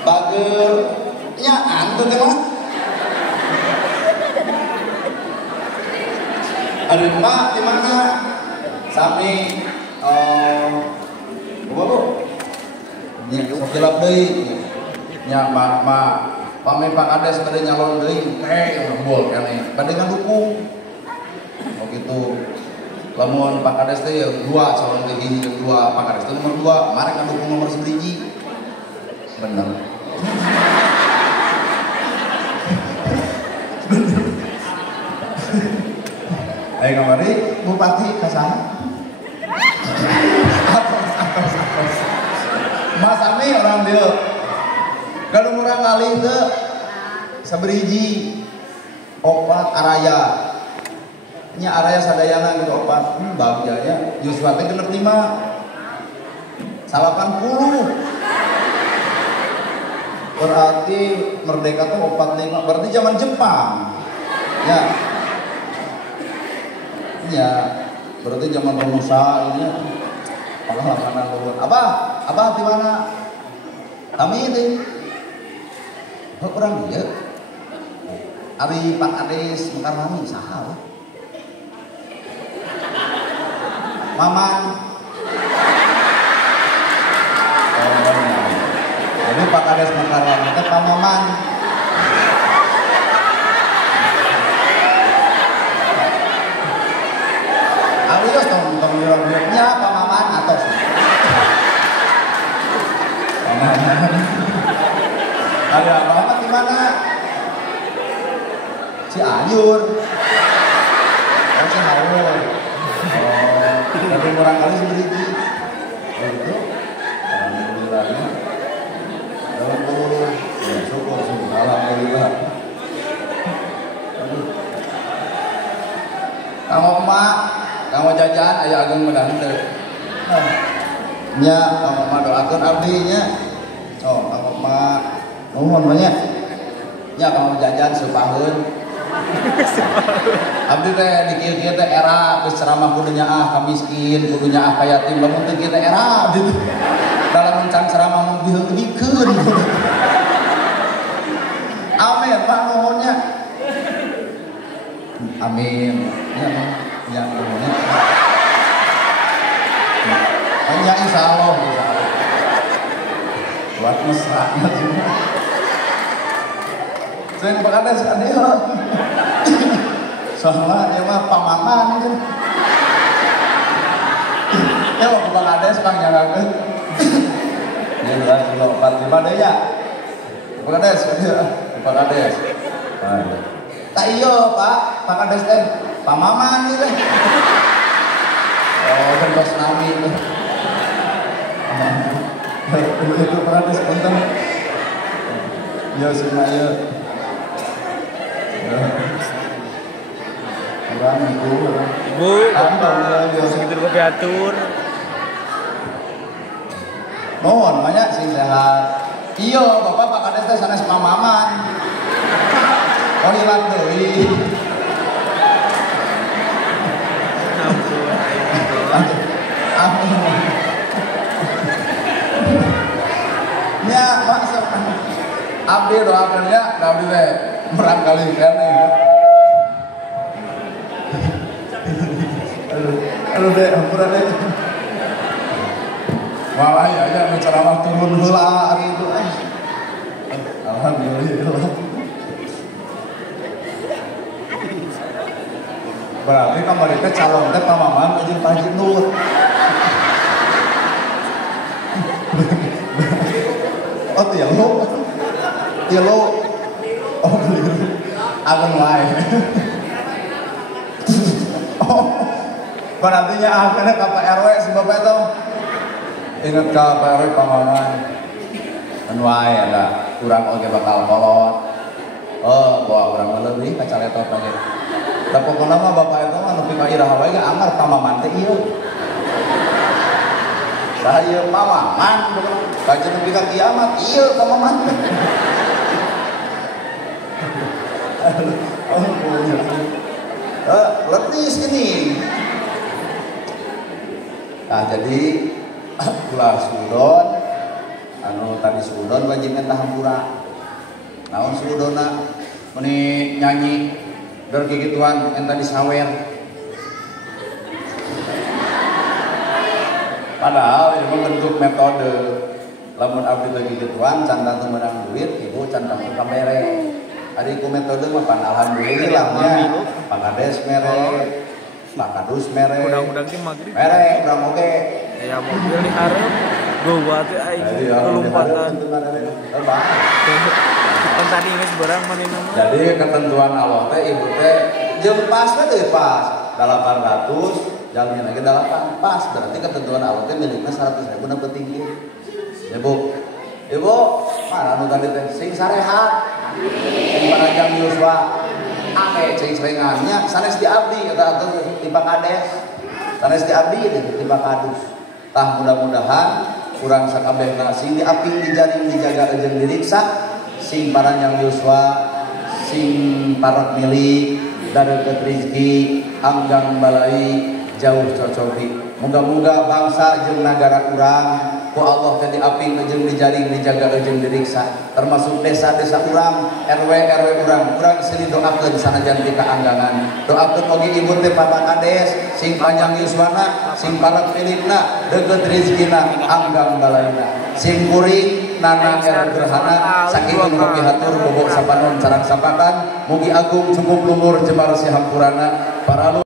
bageur nyaan teh mah ada mak di mana? Sami bu, nya gelap deui. Nya mak pame Pak Kades tadi nyalon deui teh bol kene. Bade ngandukung. Oh gitu. Lamun Pak Kades teh 2 calon teh hiji 2 Pak Kades teh nomor 2, mari ngandukung nomor 1. Bener. Ayo kemari Bupati kasana. Atos. Mas Ami orang dia. Kalau orang kali itu saberiji opat araya. Nya araya sadayana gitu opat. Bagjanya Yuswa teh genep 5. 80. Berarti merdeka tuh 45. Berarti zaman Jepang. Ya. Ya, berarti zaman Romusa ini pengalaman luar. Abah di mana? Kami ini. Kok kurang dia? Ari Pak Kades Mekarwangi saha? Maman. Jadi Pak Kades Mekarwangi itu Pak Maman. Alias tong bilang-bilangnya Pak Maman atos. Ada apa di mana? Si Ayur. Oh, si Ayur. Tapi kurang kali seberiji. Oh itu. Alhamdulillahnya. Alhamdulillah. Ya syukur. Alhamdulillah. Kamu emak, kamu jajan aya agung menang teu. Nya kamu mah doakeun abdi nya. Oh, kamu mah nuhun banyak. Nya kamu jajan sepaheun. Abdi teh dikir-kir teh era geus ceramah kudu nyaah ka miskin, kudu nyaah ka yatim, lamun teu kieu teh era abdi. Dalam mencan ceramah mah biheukeun. Amin, Pak nuhunnya. Amin. Ya nuhunnya. Hanya insyaallah. Buat mesra. Saya Pak Kades adeo. Soalnya dia mah pamaman kan. Ya mau Pak Kades Bang nyarakeun. Ini adalah kilo 45 deh ya. Pak Kades, Pak Kades. Tak iya Pak Kades teh pamaman gitu. Oh, kan bos nami itu. Itu Pak Kades punten. Ya sunaya. Kurang itu. Bu, segitu kopi atur. Mohon banyak sih sehat. Iya, Bapak Pak Kades teh sanes mamaman. Oh hilang deui. Ampun. Nya maksud abdi doakeun nya, abdi teh merangkali kene. Aduh deh, hampura deh. Malah ya aja bicara mah turun heula ari itu. Alhamdulillah. Berarti kamari teh calon teh pamaman jeung Pak Haji Nur. Oh tielo. Oh keliru. Agen wae. Oh. Berarti nya akhirnya ka Pak RW si Bapak itu. Ingat ka Pak RW pamaman. Kan wae ada kurang oge bakal kolot. Oh, bawa kurang lebih ka caletot oge. Da pokona mah Bapak itu mah nepi ka iraha wae ge anggar pamaman teh ieu. Saya pamaman, baca nepi ka kiamat, ieu pamaman. Letis ini. Nah jadi ulah sudon, anu tadi sudon wajib minta hampura. Naon sudona, meni nyanyi dari gituan yang tadi sawer. Padahal itu bentuk metode. Lamun abdi bagi gituan, cantan teu menang duit, ibu cantan teu kamere. Ari ku metode mah pan alhamdulillah nya, Pakades mere, Pakadus mere. Mudah-mudahan ki magrib. Mere urang oge. Ya mobil di hareup gowa teh aing kelumpatan. Kan tadi geus barang manehna mah. Jadi ketentuan Allah teh ibu teh jeung pas teh pas 800 jalmi lagi 8 pas berarti ketentuan Allah teh milikna 100.000 na penting. Ibu, mana anu tadi teh sing sarehat. Sing panajang Yuswa. Ake cing serengannya sanes di abdi eta atuh di Pakades. Sanes di abdi di Pakadus. Tah mudah-mudahan urang sakabehna sing diaping dijaring dijaga jeung diriksa sing paranjang Yuswa, sing parot milik, dareget rezeki, anggang balai, jauh cocoki. Moga-moga bangsa jeung nagara urang ku Allah teh diaping jeung dijaring dijaga jeung diriksa, termasuk desa-desa urang, RW urang sini doakeun sanajan ti kaanggangan. Doakeun oge ibu teh Papa Kades, sing panjang yuswana, sing parot milikna, deukeut rezekina, anggang balaina. Sing kuring nana gerhana saking rupi hatur bobok sapanon carang sapakan mugi agung cukup lumur jemar si hampurana para